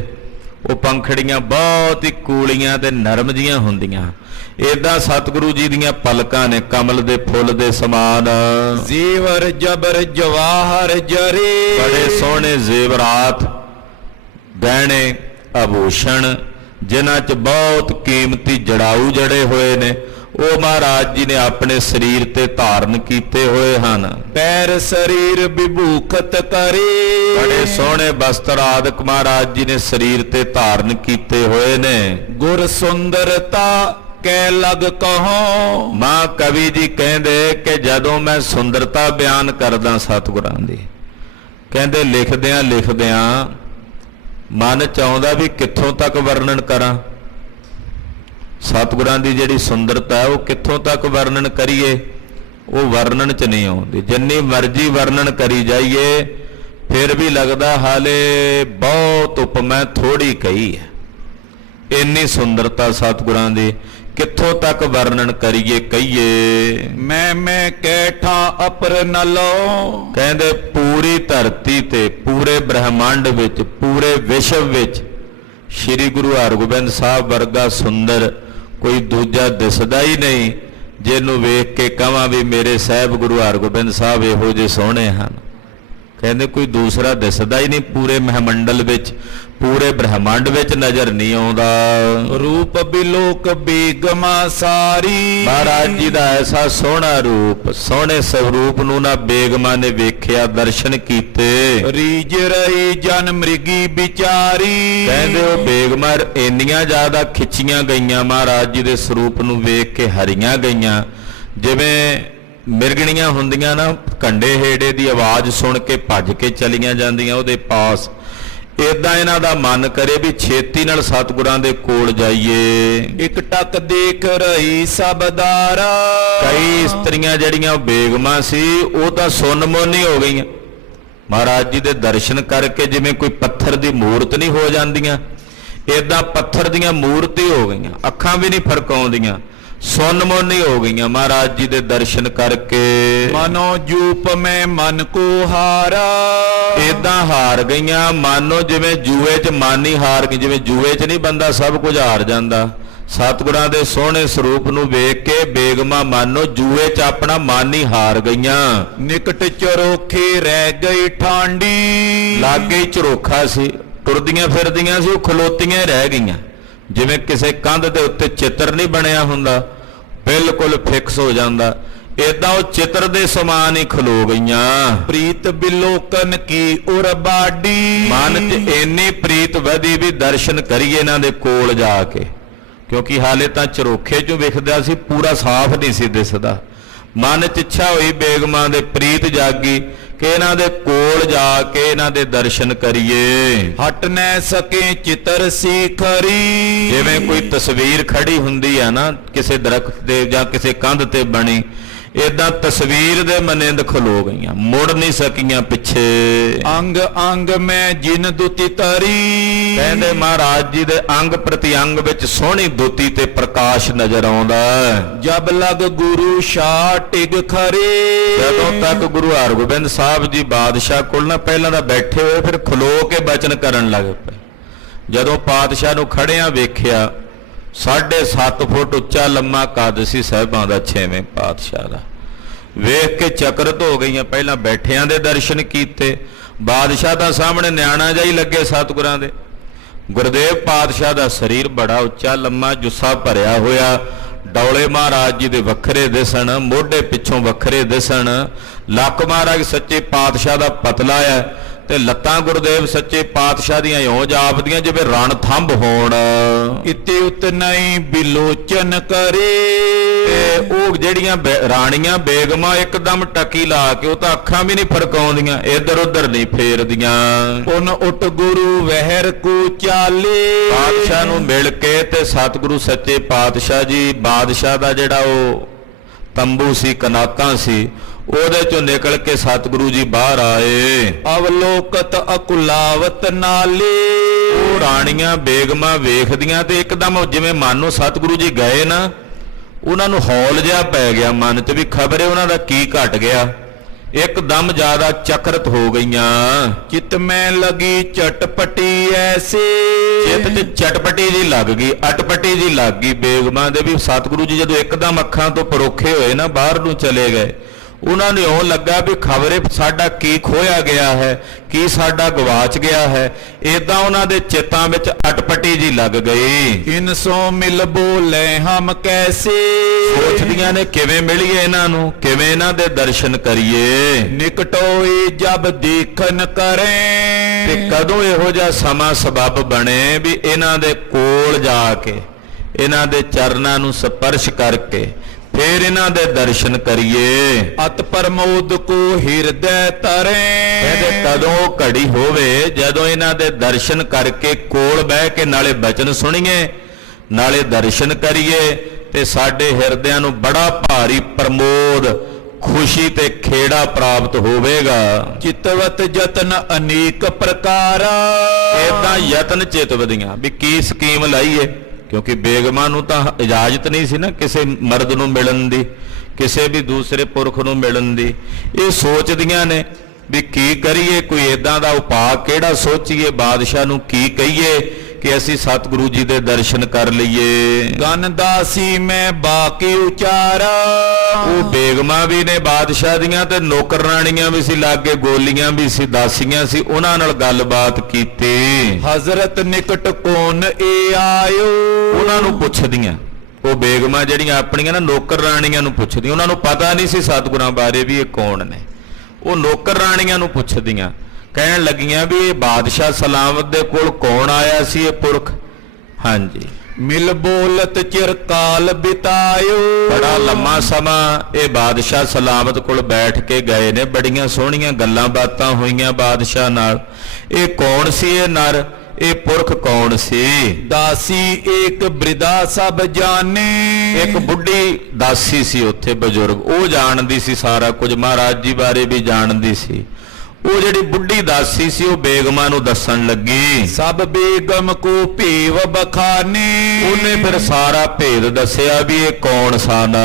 ਉਹ ਪੰਖੜੀਆਂ ਬਹੁਤ ਹੀ ਕੂਲੀਆਂ ਤੇ ਨਰਮ ਜੀਆਂ ਹੁੰਦੀਆਂ। ਏਦਾਂ ਸਤਿਗੁਰੂ ਜੀ ਦੀਆਂ ਪਲਕਾਂ ਨੇ ਕਮਲ ਦੇ ਫੁੱਲ ਦੇ ਸਮਾਨ। ਜ਼ੇਵਰ ਜਬਰ ਜਵਾਹਰ ਜਰੇ। ਬੜੇ ਸੋਹਣੇ ਜ਼ੇਵਰਾਤ, ਗਹਿਣੇ, ਆਭੂਸ਼ਣ, ਜਿਨ੍ਹਾਂ 'ਚ ਬਹੁਤ ਕੀਮਤੀ ਜੜਾਊ ਜੜੇ ਹੋਏ ਨੇ, ਉਹ ਮਹਾਰਾਜ ਜੀ ਨੇ ਆਪਣੇ ਸਰੀਰ ਤੇ ਧਾਰਨ ਕੀਤੇ ਹੋਏ ਹਨ। ਪੈਰ ਸਰੀਰ ਵਿਭੂਖਤ ਕਰੇ। ਬੜੇ ਸੋਹਣੇ ਵਸਤਰ ਆਦਿਕ ਮਹਾਰਾਜ ਜੀ ਨੇ ਸਰੀਰ ਤੇ ਧਾਰਨ ਕੀਤੇ ਹੋਏ ਨੇ। ਗੁਰ ਸੁੰਦਰਤਾ ਕੈ ਲਗ ਕਹੋ। ਮਾਂ ਕਵੀ ਜੀ ਕਹਿੰਦੇ ਕਿ ਜਦੋਂ ਮੈਂ ਸੁੰਦਰਤਾ ਬਿਆਨ ਕਰਦਾ ਸਤਿਗੁਰਾਂ ਦੀ, ਕਹਿੰਦੇ ਲਿਖਦਿਆਂ ਮਨ ਚ ਆਉਂਦਾ ਵੀ ਕਿੱਥੋਂ ਤੱਕ ਵਰਣਨ ਕਰਾਂ। ਸਤਿਗੁਰਾਂ ਦੀ ਜਿਹੜੀ ਸੁੰਦਰਤਾ ਹੈ ਉਹ ਕਿੱਥੋਂ ਤੱਕ ਵਰਣਨ ਕਰੀਏ, ਉਹ ਵਰਣਨ ਚ ਨਹੀਂ ਆਉਂਦੀ। ਜਿੰਨੀ ਮਰਜ਼ੀ ਵਰਣਨ ਕਰੀ ਜਾਈਏ ਫਿਰ ਵੀ ਲੱਗਦਾ ਹਾਲੇ ਬਹੁਤ ਉਪਮਾ ਥੋੜੀ ਕਹੀ ਹੈ। ਇੰਨੀ ਸੁੰਦਰਤਾ ਸਤਿਗੁਰਾਂ ਦੀ ਕਿੱਥੋਂ ਤੱਕ ਵਰਣਨ ਕਰੀਏ ਕਹੀਏ। ਮੈਂ ਕੈਠਾ ਅਪਰ ਨ ਲਓ। ਕਹਿੰਦੇ ਪੂਰੀ ਧਰਤੀ ਤੇ ਪੂਰੇ ਬ੍ਰਹਿਮੰਡ ਵਿੱਚ ਪੂਰੇ ਵਿਸ਼ਵ ਵਿੱਚ ਸ੍ਰੀ ਗੁਰੂ ਹਰਗੋਬਿੰਦ ਸਾਹਿਬ ਵਰਗਾ ਸੁੰਦਰ ਕੋਈ ਦੂਜਾ ਦਿਸਦਾ ਹੀ ਨਹੀਂ, ਜਿਹਨੂੰ ਵੇਖ ਕੇ ਕਹਾਂ ਵੀ ਮੇਰੇ ਸਾਹਿਬ ਗੁਰੂ ਹਰਗੋਬਿੰਦ ਸਾਹਿਬ ਇਹੋ ਜਿਹੇ ਸੋਹਣੇ ਹਨ। ਕਹਿੰਦੇ ਕੋਈ ਦੂਸਰਾ ਦਿਸਦਾ ਹੀ ਨਹੀਂ ਪੂਰੇ ਮਹਾਮੰਡਲ ਵਿੱਚ, ਪੂਰੇ ਬ੍ਰਹਿਮੰਡ ਵਿੱਚ ਨਜ਼ਰ ਨਹੀਂ ਆਉਂਦਾ। ਰੂਪ ਬਿਲੋਕ ਬੇਗਮਾ ਸਾਰੀ। ਮਹਾਰਾਜ ਜੀ ਦਾ ਐਸਾ ਸੋਹਣਾ ਰੂਪ, ਸੋਹਣੇ ਸਰੂਪ ਨੂੰ ਨਾ ਬੇਗਮਾਂ ਨੇ ਵੇਖਿਆ, ਦਰਸ਼ਨ ਕੀਤੇ। ਰੀਜ ਰਹੀ ਜਨ ਮ੍ਰਿਗੀ ਵਿਚਾਰੀ। ਕਹਿੰਦੇ ਉਹ ਬੇਗਮਾਂ ਇੰਨੀਆਂ ਜ਼ਿਆਦਾ ਖਿੱਚੀਆਂ ਗਈਆਂ ਮਹਾਰਾਜ ਜੀ ਦੇ ਸਰੂਪ ਨੂੰ ਵੇਖ ਕੇ, ਹਰੀਆਂ ਗਈਆਂ। ਜਿਵੇਂ ਮਿਰਗਣੀਆਂ ਹੁੰਦੀਆਂ ਨਾ, ਕੰਡੇ ਹੇੜੇ ਦੀ ਆਵਾਜ਼ ਸੁਣ ਕੇ ਭੱਜ ਕੇ ਚਲੀਆਂ ਜਾਂਦੀਆਂ ਉਹਦੇ ਪਾਸ, ਏਦਾਂ ਇਹਨਾਂ ਦਾ ਮਨ ਕਰੇ ਵੀ ਛੇਤੀ ਨਾਲ ਸਤਿਗੁਰਾਂ ਦੇ ਕੋਲ ਜਾਈਏ। ਇੱਕ ਟੱਕ ਦੇਖ ਰਹੀ ਸਬਦਾਰਾ। ਕਈ ਇਸਤਰੀਆਂ ਜਿਹੜੀਆਂ ਉਹ ਬੇਗਮਾਂ ਸੀ ਉਹ ਤਾਂ ਸੁੰਨ-ਮੁੰਨ ਹੀ ਹੋ ਗਈਆਂ ਮਹਾਰਾਜ ਜੀ ਦੇ ਦਰਸ਼ਨ ਕਰਕੇ। ਜਿਵੇਂ ਕੋਈ ਪੱਥਰ ਦੀ ਮੂਰਤ ਨਹੀਂ ਹੋ ਜਾਂਦੀਆਂ, ਏਦਾਂ ਪੱਥਰ ਦੀਆਂ ਮੂਰਤ ਹੀ ਹੋ ਗਈਆਂ, ਅੱਖਾਂ ਵੀ ਨਹੀਂ ਫਰਕਾਉਂਦੀਆਂ, ਸੁੰਨ-ਮੁੰਨ ਹੀ ਹੋ ਗਈਆਂ ਮਹਾਰਾਜ ਜੀ ਦੇ ਦਰਸ਼ਨ ਕਰਕੇ। ਮਨੋ ਜੂਪ ਮੈਂ ਮਨ ਕੋ ਹਾਰਾ। ਏਦਾਂ ਹਾਰ ਗਈਆਂ ਮਾਨੋ ਜਿਵੇਂ ਜੂਏ 'ਚ ਮਨ ਹੀ ਹਾਰ ਗਈ। ਜਿਵੇਂ ਜੂਏ 'ਚ ਨਹੀਂ ਬੰਦਾ ਸਭ ਕੁਝ ਹਾਰ ਜਾਂਦਾ, ਸਤਿਗੁਰਾਂ ਦੇ ਸੋਹਣੇ ਸਰੂਪ ਨੂੰ ਵੇਖ ਕੇ ਬੇਗਮਾਂ ਮਾਨੋ ਜੂਏ 'ਚ ਆਪਣਾ ਮਨ ਹੀ ਹਾਰ ਗਈਆਂ। ਨਿਕਟ ਚਰੋਖੇ ਰਹਿ ਗਈ ਠਾਂਡੀ। ਲਾਗੇ ਹੀ ਝਰੋਖਾ ਸੀ, ਟੁਰਦੀਆਂ ਫਿਰਦੀਆਂ ਸੀ, ਉਹ ਖਲੋਤੀਆਂ ਰਹਿ ਗਈਆਂ। ਜਿਵੇਂ ਕਿਸੇ ਕੰਧ ਦੇ ਉੱਤੇ ਚਿੱਤਰ ਨਹੀਂ ਬਣਿਆ ਹੁੰਦਾ, ਬਿਲਕੁਲ ਫਿਕਸ ਹੋ ਜਾਂਦਾ, ਏਦਾਂ ਉਹ ਚਿੱਤਰ ਦੇ ਸਮਾਨ ਹੀ ਖਲੋ ਗਈਆਂ। ਪ੍ਰੀਤ ਬਿਲੋਕਨ ਕੀ ਉਰ ਬਾਡੀ। ਮਨ 'ਚ ਇੰਨੀ ਪ੍ਰੀਤ ਵਧੀ ਵੀ ਦਰਸ਼ਨ ਕਰੀਏ ਇਹਨਾਂ ਦੇ ਕੋਲ ਜਾ ਕੇ, ਕਿਉਂਕਿ ਹਾਲੇ ਤਾਂ ਝਰੋਖੇ 'ਚੋਂ ਵਿਖਦਾ ਸੀ, ਪੂਰਾ ਸਾਫ਼ ਨਹੀਂ ਸੀ ਦਿਸਦਾ। ਮਨ 'ਚ ਇੱਛਾ ਹੋਈ, ਬੇਗਮਾਂ ਦੇ ਪ੍ਰੀਤ ਜਾਗੀ ਕਿ ਇਹਨਾਂ ਦੇ ਕੋਲ ਜਾ ਕੇ ਇਹਨਾਂ ਦੇ ਦਰਸ਼ਨ ਕਰੀਏ। ਹਟ ਨਾ ਸਕੇ ਚਿੱਤਰ ਸਿਖਰੀ। ਜਿਵੇਂ ਕੋਈ ਤਸਵੀਰ ਖੜੀ ਹੁੰਦੀ ਆ ਨਾ ਕਿਸੇ ਦਰਖਤ ਤੇ ਜਾਂ ਕਿਸੇ ਕੰਧ ਤੇ ਬਣੀ, ਏਦਾਂ ਤਸਵੀਰ ਦੇ ਮਨਿੰਦ ਖਲੋ ਗਈਆਂ, ਮੁੜ ਨਹੀਂ ਸਕੀਆਂ ਪਿੱਛੇ। ਅੰਗ ਅੰਗ ਮੈਂ ਜਿਨ ਦੁਤੀ ਤਰੀ। ਕਹਿੰਦੇ ਮਹਾਰਾਜ ਜੀ ਦੇ ਅੰਗ ਪ੍ਰਤੀ ਅੰਗ ਵਿੱਚ ਸੋਹਣੀ ਦੁਤੀ ਤੇ ਪ੍ਰਕਾਸ਼ ਨਜ਼ਰ ਆਉਂਦਾ। ਜਬ ਲਗ ਗੁਰੂ ਸ਼ਾਹ ਟਿਗ ਖਰੇ। ਜਦੋਂ ਤੱਕ ਗੁਰੂ ਹਰਗੋਬਿੰਦ ਸਾਹਿਬ ਜੀ ਬਾਦਸ਼ਾਹ ਕੋਲ ਨਾ ਪਹਿਲਾਂ ਤਾਂ ਬੈਠੇ ਹੋਏ, ਫਿਰ ਖਲੋ ਕੇ ਬਚਨ ਕਰਨ ਲੱਗ ਪਏ। ਜਦੋਂ ਪਾਤਸ਼ਾਹ ਨੂੰ ਖੜਿਆਂ ਵੇਖਿਆ, 7.5 ਫੁੱਟ ਉੱਚਾ ਲੰਮਾ ਕੱਦ ਸੀ ਸਾਹਿਬਾਂ ਦਾ, 6ਵੇਂ ਪਾਤਸ਼ਾਹ ਦਾ। ਵੇਖ ਕੇ ਚਕਰਤ ਹੋ ਗਈਆਂ। ਪਹਿਲਾਂ ਬੈਠਿਆਂ ਦੇ ਦਰਸ਼ਨ ਕੀਤੇ, ਬਾਦਸ਼ਾਹ ਦਾ ਸਾਹਮਣੇ ਨਿਆਣਾ ਜਿਹਾ ਹੀ ਲੱਗੇ ਸਤਿਗੁਰਾਂ ਦੇ। ਗੁਰਦੇਵ ਪਾਤਸ਼ਾਹ ਦਾ ਸਰੀਰ ਬੜਾ ਉੱਚਾ ਲੰਮਾ, ਜੁੱਸਾ ਭਰਿਆ ਹੋਇਆ, ਡੌਲੇ ਮਹਾਰਾਜ ਜੀ ਦੇ ਵੱਖਰੇ ਦਿਸਣ, ਮੋਢੇ ਪਿੱਛੋਂ ਵੱਖਰੇ ਦਿਸਣ। ਲੱਕ ਮਹਾਰਾਜ ਸੱਚੇ ਪਾਤਸ਼ਾਹ ਦਾ ਪਤਲਾ ਹੈ ਤੇ ਲੱਤਾਂ ਗੁਰਦੇਵ ਸੱਚੇ ਪਾਤਸ਼ਾਹ ਦੀਆਂ ਇਉਂ ਜਾਪਦੀਆਂ ਜਿਵੇਂ ਰਣ ਥੰਬ ਹੋਣ। ਇਤੇ ਉਤਨਾਈ ਬਿਲੋਚਨ ਕਰੇ। ਤੇ ਉਹ ਜਿਹੜੀਆਂ ਰਾਣੀਆਂ ਬੇਗਮਾਂ ਇੱਕਦਮ ਟਕੀ ਲਾ ਕੇ, ਉਹ ਤਾਂ ਅੱਖਾਂ ਵੀ ਨਹੀਂ ਫਰਕਾਉਂਦੀਆਂ, ਇੱਧਰ ਉੱਧਰ ਨਹੀਂ ਫੇਰਦੀਆਂ। ਉਨ ਉਟ ਗੁਰੂ ਵਹਿਰ ਕੋ ਚਾਲੇ। ਪਾਤਸ਼ਾਹ ਨੂੰ ਮਿਲ ਕੇ ਤੇ ਸਤਿਗੁਰੂ ਸੱਚੇ ਪਾਤਸ਼ਾਹ ਜੀ, ਬਾਦਸ਼ਾਹ ਦਾ ਜਿਹੜਾ ਉਹ ਤੰਬੂ ਸੀ, ਕਨਾਤਾਂ ਸੀ, ਉਹਦੇ ਚੋਂ ਨਿਕਲ ਕੇ ਸਤਿਗੁਰੂ ਜੀ ਬਾਹਰ ਆਏ। ਅਵਲੋਕਤ ਅਕੁਲਾਵਤ ਨਾਲੇ। ਉਹ ਰਾਣੀਆਂ ਬੇਗਮਾਂ ਵੇਖਦੀਆਂ ਤੇ ਇੱਕਦਮ ਜਿਵੇਂ ਮਾਨੋ ਸਤਿਗੁਰੂ ਜੀ ਗਏ ਨਾ, ਉਹਨਾਂ ਨੂੰ ਹੌਲ ਜਿਹਾ ਪੈ ਗਿਆ ਮਨ 'ਚ ਵੀ ਖਬਰ ਹੈ ਉਹਨਾਂ ਦਾ ਕੀ ਘਟ ਗਿਆ। ਇੱਕਦਮ ਜ਼ਿਆਦਾ ਚਕਰਤ ਹੋ ਗਈਆਂ। ਚਿਤ ਮੈਂ ਲਗੀ ਚਟਪਟੀ ਐਸੇ। ਚਿੱਤ 'ਚ ਚਟਪਟੀ ਜੀ ਲੱਗ ਗਈ, ਅਟਪਟੀ ਜੀ ਲੱਗ ਗਈ ਬੇਗਮਾਂ ਦੇ ਵੀ। ਸਤਿਗੁਰੂ ਜੀ ਜਦੋਂ ਇੱਕਦਮ ਅੱਖਾਂ ਤੋਂ ਪਰੋਖੇ ਹੋਏ ਨਾ, ਬਾਹਰ ਨੂੰ ਚਲੇ ਗਏ, ਉਹਨਾਂ ਨੂੰ ਇਉਂ ਲੱਗਾ ਵੀ ਖਬਰੇ ਸਾਡਾ ਕੀ ਖੋਇਆ ਗਿਆ ਹੈ, ਕੀ ਸਾਡਾ ਗਵਾਚ ਗਿਆ ਹੈ। ਏਦਾਂ ਉਹਨਾਂ ਦੇ ਚਿੱਤਾਂ ਵਿੱਚ ਅਟਪਟੀ ਜੀ ਲੱਗ ਗਈ। ਇਨਸੋਂ ਮਿਲ ਬੋਲੇ ਹਮ ਕੈਸੇ। ਸੋਚਦੀਆਂ ਨੇ ਕਿਵੇਂ ਮਿਲੀਏ ਇਹਨਾਂ ਨੂੰ, ਕਿਵੇਂ ਇਹਨਾਂ ਦੇ ਦਰਸ਼ਨ ਕਰੀਏ। ਨਿਕਟੋਏ ਜਬ ਦੇਖਨ ਕਰੇ। ਤੇ ਕਦੋਂ ਇਹੋ ਜਿਹਾ ਸਮਾਂ ਸਬੱਬ ਬਣੇ ਵੀ ਇਹਨਾਂ ਦੇ ਕੋਲ ਜਾ ਕੇ, ਇਹਨਾਂ ਦੇ ਚਰਨਾਂ ਨੂੰ ਸਪਰਸ਼ ਕਰਕੇ ਫਿਰ ਇਹਨਾਂ ਦੇ ਦਰਸ਼ਨ ਕਰੀਏ। ਅਤ ਪ੍ਰਮੋਦ ਕੋ ਹਿਰਦੈ ਤਰੇ। ਇਹਦੇ ਕਦੋਂ ਘੜੀ ਹੋਵੇ ਜਦੋਂ ਇਹਨਾਂ ਦੇ ਦਰਸ਼ਨ ਕਰਕੇ ਕੋਲ ਬਹਿ ਕੇ ਨਾਲੇ ਬਚਨ ਸੁਣੀਏ ਨਾਲੇ ਦਰਸ਼ਨ ਕਰੀਏ ਤੇ ਸਾਡੇ ਹਿਰਦਿਆਂ ਨੂੰ ਬੜਾ ਭਾਰੀ ਪ੍ਰਮੋਦ, ਖੁਸ਼ੀ ਤੇ ਖੇੜਾ ਪ੍ਰਾਪਤ ਹੋਵੇਗਾ। ਚਿਤਵਤ ਜਤਨ ਅਨੇਕ ਪ੍ਰਕਾਰਾ। ਇਦਾਂ ਯਤਨ ਚਿਤਵਦੀਆਂ ਵੀ ਕੀ ਸਕੀਮ ਲਾਈਏ, ਕਿਉਂਕਿ ਬੇਗਮਾਂ ਨੂੰ ਤਾਂ ਇਜਾਜ਼ਤ ਨਹੀਂ ਸੀ ਨਾ ਕਿਸੇ ਮਰਦ ਨੂੰ ਮਿਲਣ ਦੀ, ਕਿਸੇ ਵੀ ਦੂਸਰੇ ਪੁਰਖ ਨੂੰ ਮਿਲਣ ਦੀ। ਇਹ ਸੋਚਦੀਆਂ ਨੇ ਵੀ ਕੀ ਕਰੀਏ, ਕੋਈ ਇਦਾਂ ਦਾ ਉਪਾਅ ਕਿਹੜਾ ਸੋਚੀਏ, ਬਾਦਸ਼ਾਹ ਨੂੰ ਕੀ ਕਹੀਏ ਕਿ ਅਸੀਂ ਸਤਿਗੁਰੂ ਜੀ ਦੇ ਦਰਸ਼ਨ ਕਰ ਲਈਏ। ਗਨਦਾਸੀ ਮੈਂ ਬਾਕੀ ਉਚਾਰਾ। ਉਹ ਬੇਗਮਾਂ ਵੀ ਨੇ ਬਾਦਸ਼ਾਹ ਦੀਆਂ ਤੇ ਨੌਕਰਾਣੀਆਂ ਵੀ ਸੀ, ਲਾਗੇ ਗੋਲੀਆਂ ਵੀ ਸੀ, ਦਾਸੀਆਂ ਸੀ, ਉਹਨਾਂ ਨਾਲ ਗੱਲਬਾਤ ਕੀਤੀ। ਹਜ਼ਰਤ ਨਿਕਟ ਕੌਣ ਏ ਆਇਓ। ਉਹਨਾਂ ਨੂੰ ਪੁੱਛਦੀਆਂ, ਉਹ ਬੇਗਮਾਂ ਜਿਹੜੀਆਂ ਆਪਣੀਆਂ ਨਾ ਨੌਕਰਾਣੀਆਂ ਨੂੰ ਪੁੱਛਦੀਆਂ, ਉਹਨਾਂ ਨੂੰ ਪਤਾ ਨਹੀਂ ਸੀ ਸਤਿਗੁਰਾਂ ਬਾਰੇ ਵੀ ਇਹ ਕੌਣ ਨੇ। ਉਹ ਨੌਕਰਾਣੀਆਂ ਨੂੰ ਪੁੱਛਦੀਆਂ, ਕਹਿਣ ਲੱਗੀਆਂ ਵੀ ਇਹ ਬਾਦਸ਼ਾਹ ਸਲਾਮਤ ਦੇ ਕੋਲ ਕੌਣ ਆਇਆ ਸੀ ਇਹ ਪੁਰਖ। ਹਾਂਜੀ, ਮਿਲ ਬੋਲਤ ਚਿਰਕਾਲ ਬਿਤਾਇਓ। ਬੜਾ ਲੰਮਾ ਸਮਾਂ ਇਹ ਬਾਦਸ਼ਾਹ ਸਲਾਮਤ ਕੋਲ ਬੈਠ ਕੇ ਗਏ ਨੇ, ਬੜੀਆਂ ਸੋਹਣੀਆਂ ਗੱਲਾਂ ਬਾਤਾਂ ਹੋਈਆਂ ਬਾਦਸ਼ਾਹ ਨਾਲ। ਇਹ ਕੌਣ ਸੀ ਇਹ ਨਰ, ਇਹ ਪੁਰਖ ਕੌਣ ਸੀ? ਦਾਸੀ ਏਕ ਬ੍ਰਿਦਾ ਸਭ ਜਾਣੇ। ਇੱਕ ਬੁੱਢੀ ਦਾਸੀ ਸੀ ਉੱਥੇ ਬਜ਼ੁਰਗ, ਉਹ ਜਾਣਦੀ ਸੀ ਸਾਰਾ ਕੁਝ, ਮਹਾਰਾਜ ਜੀ ਬਾਰੇ ਵੀ ਜਾਣਦੀ ਸੀ। ਉਹ ਜਿਹੜੀ ਬੁੱਢੀ ਦਾਸੀ ਸੀ ਉਹ ਬੇਗਮਾਂ ਨੂੰ ਦੱਸਣ ਲੱਗੀ। ਸਭ ਬੇਗਮ ਕੋ ਭੇਵ ਬਖਾਨੇ। ਉਹਨੇ ਫਿਰ ਸਾਰਾ ਭੇਦ ਦੱਸਿਆ ਵੀ ਇਹ ਕੌਣ ਸਨ।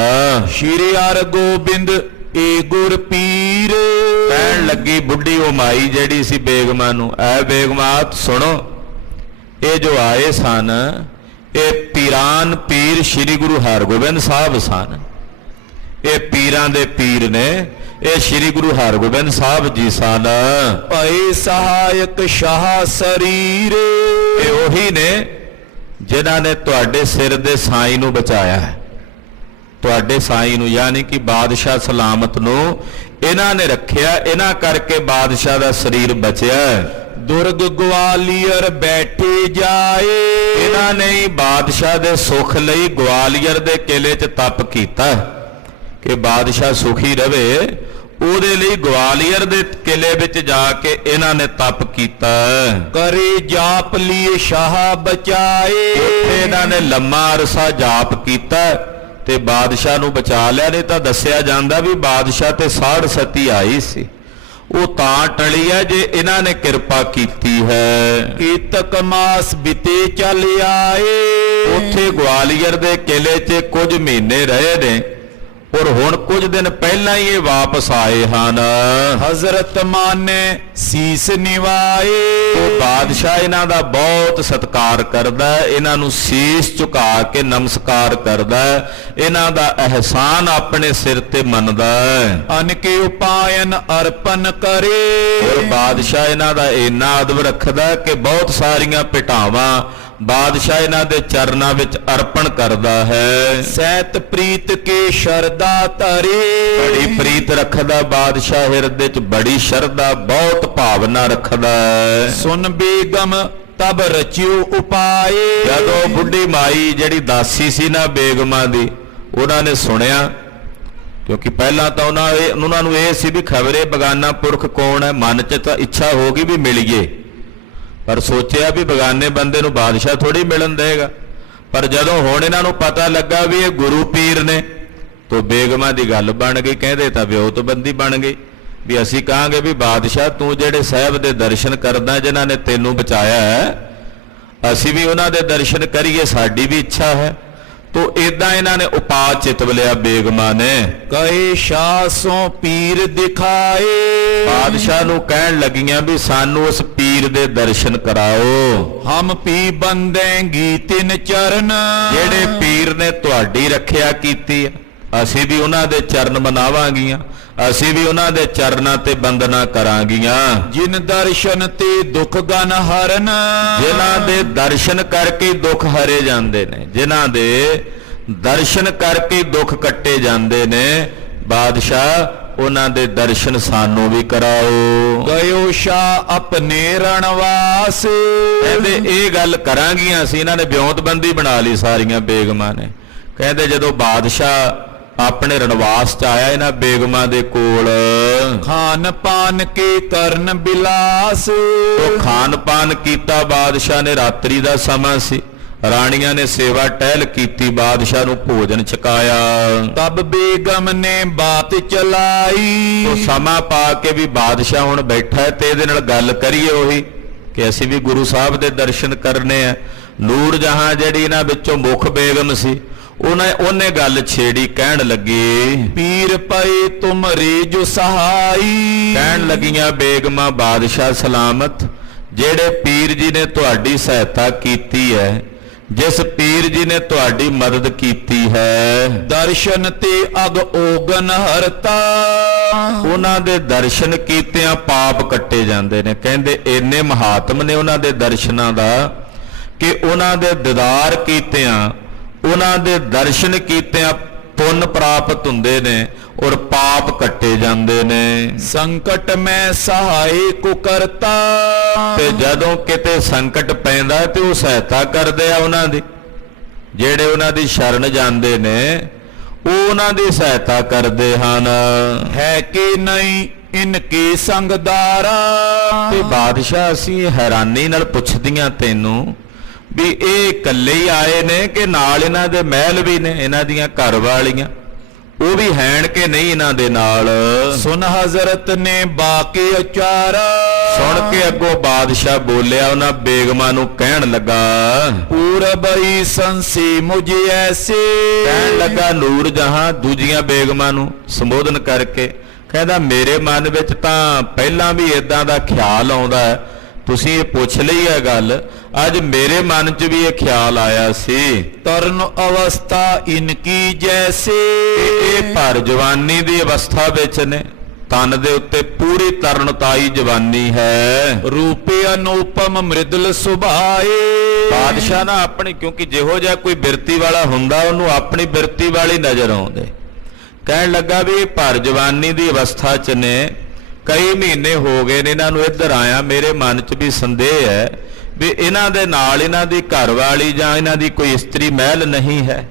ਸ਼੍ਰੀ ਹਰਿ ਗੋਬਿੰਦ ਏ ਗੁਰ ਪੀਰ। ਕਹਿਣ ਲੱਗੀ ਬੁੱਢੀ ਉਹ ਮਾਈ ਜਿਹੜੀ ਸੀ ਬੇਗਮਾਂ ਨੂੰ, ਐ ਬੇਗਮਾਤ ਸੁਣੋ, ਇਹ ਜੋ ਆਏ ਸਨ ਇਹ ਪੀਰਾਨ ਪੀਰ ਸ਼੍ਰੀ ਗੁਰੂ ਹਰਗੋਬਿੰਦ ਸਾਹਿਬ ਸਨ। ਇਹ ਪੀਰਾਂ ਦੇ ਪੀਰ ਨੇ, ਇਹ ਸ਼੍ਰੀ ਗੁਰੂ ਹਰਗੋਬਿੰਦ ਸਾਹਿਬ ਜੀ ਸਨ। ਭਏ ਸਹਾਇਕ ਸ਼ਾਹ ਸਰੀਰ। ਇਹ ਉਹੀ ਨੇ ਜਿਨ੍ਹਾਂ ਨੇ ਤੁਹਾਡੇ ਸਿਰ ਦੇ ਸਾਈਂ ਨੂੰ ਬਚਾਇਆ ਹੈ, ਤੁਹਾਡੇ ਸਾਈਂ ਨੂੰ, ਯਾਨੀ ਕਿ ਬਾਦਸ਼ਾਹ ਸਲਾਮਤ ਨੂੰ ਇਹਨਾਂ ਨੇ ਰੱਖਿਆ, ਇਹਨਾਂ ਕਰਕੇ ਬਾਦਸ਼ਾਹ ਦਾ ਸਰੀਰ ਬਚਿਆ। ਦੁਰਗ ਗਵਾਲੀਅਰ ਬੈਠੇ ਜਾਏ। ਇਹਨਾਂ ਨੇ ਹੀ ਬਾਦਸ਼ਾਹ ਦੇ ਸੁੱਖ ਲਈ ਗਵਾਲੀਅਰ ਦੇ ਕਿਲੇ 'ਚ ਤਪ ਕੀਤਾ ਕਿ ਬਾਦਸ਼ਾਹ ਸੁਖੀ ਰਵੇ। ਉਹਦੇ ਲਈ ਗਵਾਲੀਅਰ ਦੇ ਕਿਲੇ ਵਿੱਚ ਜਾ ਕੇ ਇਹਨਾਂ ਨੇ ਤਪ ਕੀਤਾ। ਕਰੇ ਜਾਪ ਲਈ ਸ਼ਾਹ ਬਚਾਏ। ਉੱਥੇ ਇਹਨਾਂ ਨੇ ਲੰਮਾ ਅਰਸਾ ਜਾਪ ਕੀਤਾ ਤੇ ਬਾਦਸ਼ਾਹ ਨੂੰ ਬਚਾ ਲਿਆ। ਨਹੀਂ ਤਾਂ ਦੱਸਿਆ ਜਾਂਦਾ ਵੀ ਬਾਦਸ਼ਾਹ ਤੇ ਸਾੜ ਸਤੀ ਆਈ ਸੀ, ਉਹ ਤਾਂ ਟਲੀ ਹੈ ਜੇ ਇਹਨਾਂ ਨੇ ਕਿਰਪਾ ਕੀਤੀ ਹੈ। ਕੀਤਕ ਮਾਸ ਬਿਤੇ ਚੱਲ ਆਏ। ਉੱਥੇ ਗਵਾਲੀਅਰ ਦੇ ਕਿਲੇ 'ਚ ਕੁਝ ਮਹੀਨੇ ਰਹੇ ਨੇ ਔਰ ਹੁਣ ਕੁਝ ਦਿਨ ਪਹਿਲਾਂ ਹੀ ਇਹ ਵਾਪਸ ਆਏ ਹਨ। ਹਜ਼ਰਤ ਮਾਨੇ ਸੀਸ ਨਿਵਾਏ। ਉਹ ਬਾਦਸ਼ਾਹ ਇਹਨਾਂ ਦਾ ਬਹੁਤ ਸਤਿਕਾਰ ਕਰਦਾ, ਇਹਨਾਂ ਨੂੰ ਸੀਸ ਝੁਕਾ ਕੇ ਨਮਸਕਾਰ ਕਰਦਾ, ਇਹਨਾਂ ਦਾ ਅਹਿਸਾਨ ਆਪਣੇ ਸਿਰ ਤੇ ਮੰਨਦਾ। ਅਨਕੇ ਉਪਾਇਨ ਅਰਪਨ ਕਰੇ। ਔਰ ਬਾਦਸ਼ਾਹ ਇਹਨਾਂ ਦਾ ਇੰਨਾ ਅਦਬ ਰੱਖਦਾ ਕਿ ਬਹੁਤ ਸਾਰੀਆਂ ਭਿਟਾਵਾਂ ਬਾਦਸ਼ਾਹ ਇਹਨਾਂ ਦੇ ਚਰਨਾਂ ਵਿੱਚ ਅਰਪਣ ਕਰਦਾ ਹੈ। ਸਹਿਤ ਪ੍ਰੀਤ ਕੇ ਸ਼ਰਦਾ ਧਰੇ। ਬੜੀ ਪ੍ਰੀਤ ਰੱਖਦਾ ਬਾਦਸ਼ਾਹ, ਹਿਰਦੇ 'ਚ ਬੜੀ ਸ਼ਰਧਾ, ਬਹੁਤ ਭਾਵਨਾ ਰੱਖਦਾ। ਸੁਨ ਬੇਗਮ ਤਬ ਰਚਿਓ ਉਪਾਏ। ਜਦੋਂ ਬੁੱਢੀ ਮਾਈ ਜਿਹੜੀ ਦਾਸੀ ਸੀ ਨਾ ਬੇਗਮਾਂ ਦੀ, ਉਹਨਾਂ ਨੇ ਸੁਣਿਆ, ਕਿਉਂਕਿ ਪਹਿਲਾਂ ਤਾਂ ਉਹਨਾਂ ਨੂੰ ਇਹ ਸੀ ਵੀ ਖਬਰੇ ਬਗਾਨਾ ਪੁਰਖ ਕੌਣ ਹੈ, ਮਨ 'ਚ ਤਾਂ ਇੱਛਾ ਹੋ ਗਈ ਵੀ ਮਿਲੀਏ, ਪਰ ਸੋਚਿਆ ਵੀ ਬਗਾਨੇ ਬੰਦੇ ਨੂੰ ਬਾਦਸ਼ਾਹ ਥੋੜੀ ਮਿਲਣ ਦੇਗਾ। ਪਰ ਜਦੋਂ ਹੁਣ ਇਹਨਾਂ ਨੂੰ ਪਤਾ ਲੱਗਾ ਵੀ ਇਹ ਗੁਰੂ ਪੀਰ ਨੇ, ਤਾਂ ਬੇਗਮਾਂ ਦੀ ਗੱਲ ਬਣ ਗਈ, ਕਹਿੰਦੇ ਤਾਂ ਵਿਉਤਬੰਦੀ ਬਣ ਗਈ ਵੀ ਅਸੀਂ ਕਹਾਂਗੇ ਵੀ ਬਾਦਸ਼ਾਹ ਤੂੰ ਜਿਹੜੇ ਸਾਹਿਬ ਦੇ ਦਰਸ਼ਨ ਕਰਦਾ ਜਿਨ੍ਹਾਂ ਨੇ ਤੈਨੂੰ ਬਚਾਇਆ ਹੈ, ਅਸੀਂ ਵੀ ਉਹਨਾਂ ਦੇ ਦਰਸ਼ਨ ਕਰੀਏ, ਸਾਡੀ ਵੀ ਇੱਛਾ ਹੈ। ਤੋ ਇਦਾਂ ਇਹਨਾਂ ਨੇ ਉਪਾਅ ਚਿਤਵ ਲਿਆ ਬੇਗਮਾਂ ਨੇ। ਕਹੇ ਸ਼ਾਹ ਸੋ ਪੀਰ ਦਿਖਾਏ। ਬਾਦਸ਼ਾਹ ਨੂੰ ਕਹਿਣ ਲੱਗੀਆਂ ਵੀ ਸਾਨੂੰ ਉਸ ਪੀਰ ਦੇ ਦਰਸ਼ਨ ਕਰਾਓ। ਹਮ ਪੀ ਬੰਦੇਂਗੀ ਤਿੰਨ ਚਰਨ। ਜਿਹੜੇ ਪੀਰ ਨੇ ਤੁਹਾਡੀ ਰੱਖਿਆ ਕੀਤੀ ਹੈ, ਅਸੀਂ ਵੀ ਉਹਨਾਂ ਦੇ ਚਰਨ ਮਨਾਵਾਂਗੀਆਂ, ਅਸੀਂ ਵੀ ਉਹਨਾਂ ਦੇ ਚਰਨਾਂ ਤੇ ਬੰਦਨਾ ਕਰਾਂਗੀਆਂ। ਜਿਨ ਦਰਸ਼ਨ ਤੇ ਦੁੱਖ ਗਨ ਹਰਨ। ਜਿਨ੍ਹਾਂ ਦੇ ਦਰਸ਼ਨ ਕਰਕੇ ਦੁੱਖ ਹਰੇ ਜਾਂਦੇ ਨੇ, ਜਿਨ੍ਹਾਂ ਦੇ ਦਰਸ਼ਨ ਕਰਕੇ ਦੁੱਖ ਕੱਟੇ ਜਾਂਦੇ ਨੇ, ਬਾਦਸ਼ਾਹ ਉਹਨਾਂ ਦੇ ਦਰਸ਼ਨ ਸਾਨੂੰ ਵੀ ਕਰਾਓ। ਗਇਓ ਸ਼ਾਹ ਆਪਣੇ ਰਣਵਾਸ। ਕਹਿੰਦੇ ਇਹ ਗੱਲ ਕਰਾਂਗੀਆਂ ਅਸੀਂ। ਇਹਨਾਂ ਨੇ ਵਿਉਂਤਬੰਦੀ ਬਣਾ ਲਈ ਸਾਰੀਆਂ ਬੇਗਮਾਂ ਨੇ। ਕਹਿੰਦੇ ਜਦੋਂ ਬਾਦਸ਼ਾਹ ਆਪਣੇ ਰਣਵਾਸ 'ਚ ਆਇਆ ਇਹਨਾਂ ਬੇਗਮਾਂ ਦੇ ਕੋਲ, ਖਾਨ ਪਾਨ ਕੇ ਕਰਨ ਬਿਲਾਸ। ਉਹ ਖਾਨ ਪਾਨ ਕੀਤਾ ਬਾਦਸ਼ਾਹ ਨੇ, ਰਾਤਰੀ ਦਾ ਸਮਾਂ ਸੀ, ਰਾਣੀਆਂ ਨੇ ਸੇਵਾ ਟਹਿਲ ਕੀਤੀ, ਬਾਦਸ਼ਾਹ ਨੂੰ ਭੋਜਨ ਛਕਾਇਆ। तब बेगम ने बात चलाई। ਉਹ ਸਮਾਂ ਪਾ ਕੇ ਵੀ ਬਾਦਸ਼ਾਹ ਹੁਣ ਬੈਠਾ ਹੈ ਤੇ ਇਹਦੇ ਨਾਲ ਗੱਲ ਕਰੀਏ ਉਹੀ ਕਿ ਅਸੀਂ ਵੀ ਗੁਰੂ ਸਾਹਿਬ ਦੇ ਦਰਸ਼ਨ ਕਰਨੇ ਆ। ਨੂਰ ਜਹਾਂ ਜਿਹੜੀ ਇਹਨਾਂ ਵਿੱਚੋਂ ਮੁੱਖ ਬੇਗਮ ਸੀ, ਉਹਨੇ ਗੱਲ ਛੇੜੀ, ਕਹਿਣ ਲੱਗੀ पीर पए तुमरे जो सहाई। ਕਹਿਣ ਲੱਗੀਆਂ ਬੇਗਮਾਂ ਬਾਦਸ਼ਾਹ ਸਲਾਮਤ, ਜਿਹੜੇ ਪੀਰ ਜੀ ਨੇ ਤੁਹਾਡੀ ਸਹਾਇਤਾ ਕੀਤੀ ਹੈ, ਜਿਸ ਪੀਰ ਜੀ ਨੇ ਤੁਹਾਡੀ ਮਦਦ ਕੀਤੀ ਹੈ, दर्शन ते अग ओगन हरता। ਉਹਨਾਂ ਦੇ ਦਰਸ਼ਨ ਕੀਤਿਆਂ ਪਾਪ ਕੱਟੇ ਜਾਂਦੇ ਨੇ। ਕਹਿੰਦੇ ਇੰਨੇ ਮਹਾਤਮ ਨੇ ਉਹਨਾਂ ਦੇ ਦਰਸ਼ਨਾਂ ਦਾ ਕਿ ਉਹਨਾਂ ਦੇ ਦੀਦਾਰ ਕੀਤਿਆਂ, ਉਹਨਾਂ ਦੇ ਦਰਸ਼ਨ ਕੀਤਿਆਂ ਪੁੰਨ ਪ੍ਰਾਪਤ ਹੁੰਦੇ ਨੇ ਔਰ ਪਾਪ ਕੱਟੇ ਜਾਂਦੇ ਨੇ। संकट में सहाय को करता। ਤੇ ਜਦੋਂ ਕਿਤੇ ਸੰਕਟ ਪੈਂਦਾ ਤੇ ਉਹ ਸਹਾਇਤਾ ਕਰਦੇ ਆ ਉਹਨਾਂ ਦੀ, ਜਿਹੜੇ ਉਹਨਾਂ ਦੀ ਸ਼ਰਨ ਜਾਂਦੇ ਨੇ ਉਹ ਉਹਨਾਂ ਦੀ ਸਹਾਇਤਾ ਕਰਦੇ ਹਨ। है कि नहीं इनके संगदारा। ਤੇ ਬਾਦਸ਼ਾਹ ਅਸੀਂ ਹੈਰਾਨੀ ਨਾਲ ਪੁੱਛਦੀਆਂ ਤੈਨੂੰ ਵੀ ਇਹ ਇਕੱਲੇ ਹੀ ਆਏ ਨੇ ਕਿ ਨਾਲ ਇਹਨਾਂ ਦੇ ਮਹਿਲ ਵੀ ਨੇ, ਇਹਨਾਂ ਦੀਆਂ ਘਰ ਵਾਲੀਆਂ ਉਹ ਵੀ ਹੈਣ ਕਿ ਨਹੀਂ ਇਹਨਾਂ ਦੇ ਨਾਲ। सुन हजरत ने बाके अचारा। ਸੁਣ ਕੇ ਅੱਗੋਂ ਬਾਦਸ਼ਾਹ ਬੋਲਿਆ, ਉਹਨਾਂ ਬੇਗਮਾਂ ਨੂੰ ਕਹਿਣ ਲੱਗਾ, पूरबई संसी मुझे ऐसे। ਕਹਿਣ ਲੱਗਾ ਨੂਰ ਜਹਾਂ ਦੂਜੀਆਂ ਬੇਗਮਾਂ ਨੂੰ ਸੰਬੋਧਨ ਕਰਕੇ, ਕਹਿੰਦਾ ਮੇਰੇ ਮਨ ਵਿੱਚ ਤਾਂ ਪਹਿਲਾਂ ਵੀ ਇਦਾਂ ਦਾ ਖਿਆਲ ਆਉਂਦਾ ਹੈ, ਤੁਸੀਂ ਇਹ ਪੁੱਛ ਲਈ ਹੈ ਗੱਲ, ਅੱਜ ਮੇਰੇ ਮਨ 'ਚ ਵੀ ਇਹ ਖਿਆਲ ਆਇਆ ਸੀ। तरन अवस्था इनकी जैसे। ਇਹ ਭਰ ਜਵਾਨੀ ਦੀ ਅਵਸਥਾ ਵਿੱਚ ਨੇ, ਤਨ ਦੇ ਉੱਤੇ ਪੂਰੀ ਤਰਨਤਾਈ ਜਵਾਨੀ ਹੈ। रूपे अनुपम मृदुल सुभाए। ਬਾਦਸ਼ਾਹ ਨਾ ਆਪਣੀ, ਕਿਉਂਕਿ ਜਿਹੋ ਜਿਹਾ ਕੋਈ ਬਿਰਤੀ ਵਾਲਾ ਹੁੰਦਾ ਉਹਨੂੰ ਆਪਣੀ ਬਿਰਤੀ ਵਾਲੀ ਨਜ਼ਰ ਆਉਂਦੇ। ਕਹਿਣ ਲੱਗਾ ਵੀ ਇਹ ਭਰ ਜਵਾਨੀ ਦੀ ਅਵਸਥਾ 'ਚ ਨੇ, ਕਈ ਮਹੀਨੇ ਹੋ ਗਏ ਨੇ ਇਹਨਾਂ ਨੂੰ ਇੱਧਰ ਆਇਆ, ਮੇਰੇ ਮਨ 'ਚ ਵੀ ਸੰਦੇਹ ਹੈ ਵੀ ਇਹਨਾਂ ਦੇ ਨਾਲ ਇਹਨਾਂ ਦੀ ਘਰਵਾਲੀ ਜਾਂ ਇਹਨਾਂ ਦੀ ਕੋਈ ਇਸਤਰੀ ਮਹਿਲ ਨਹੀਂ ਹੈ,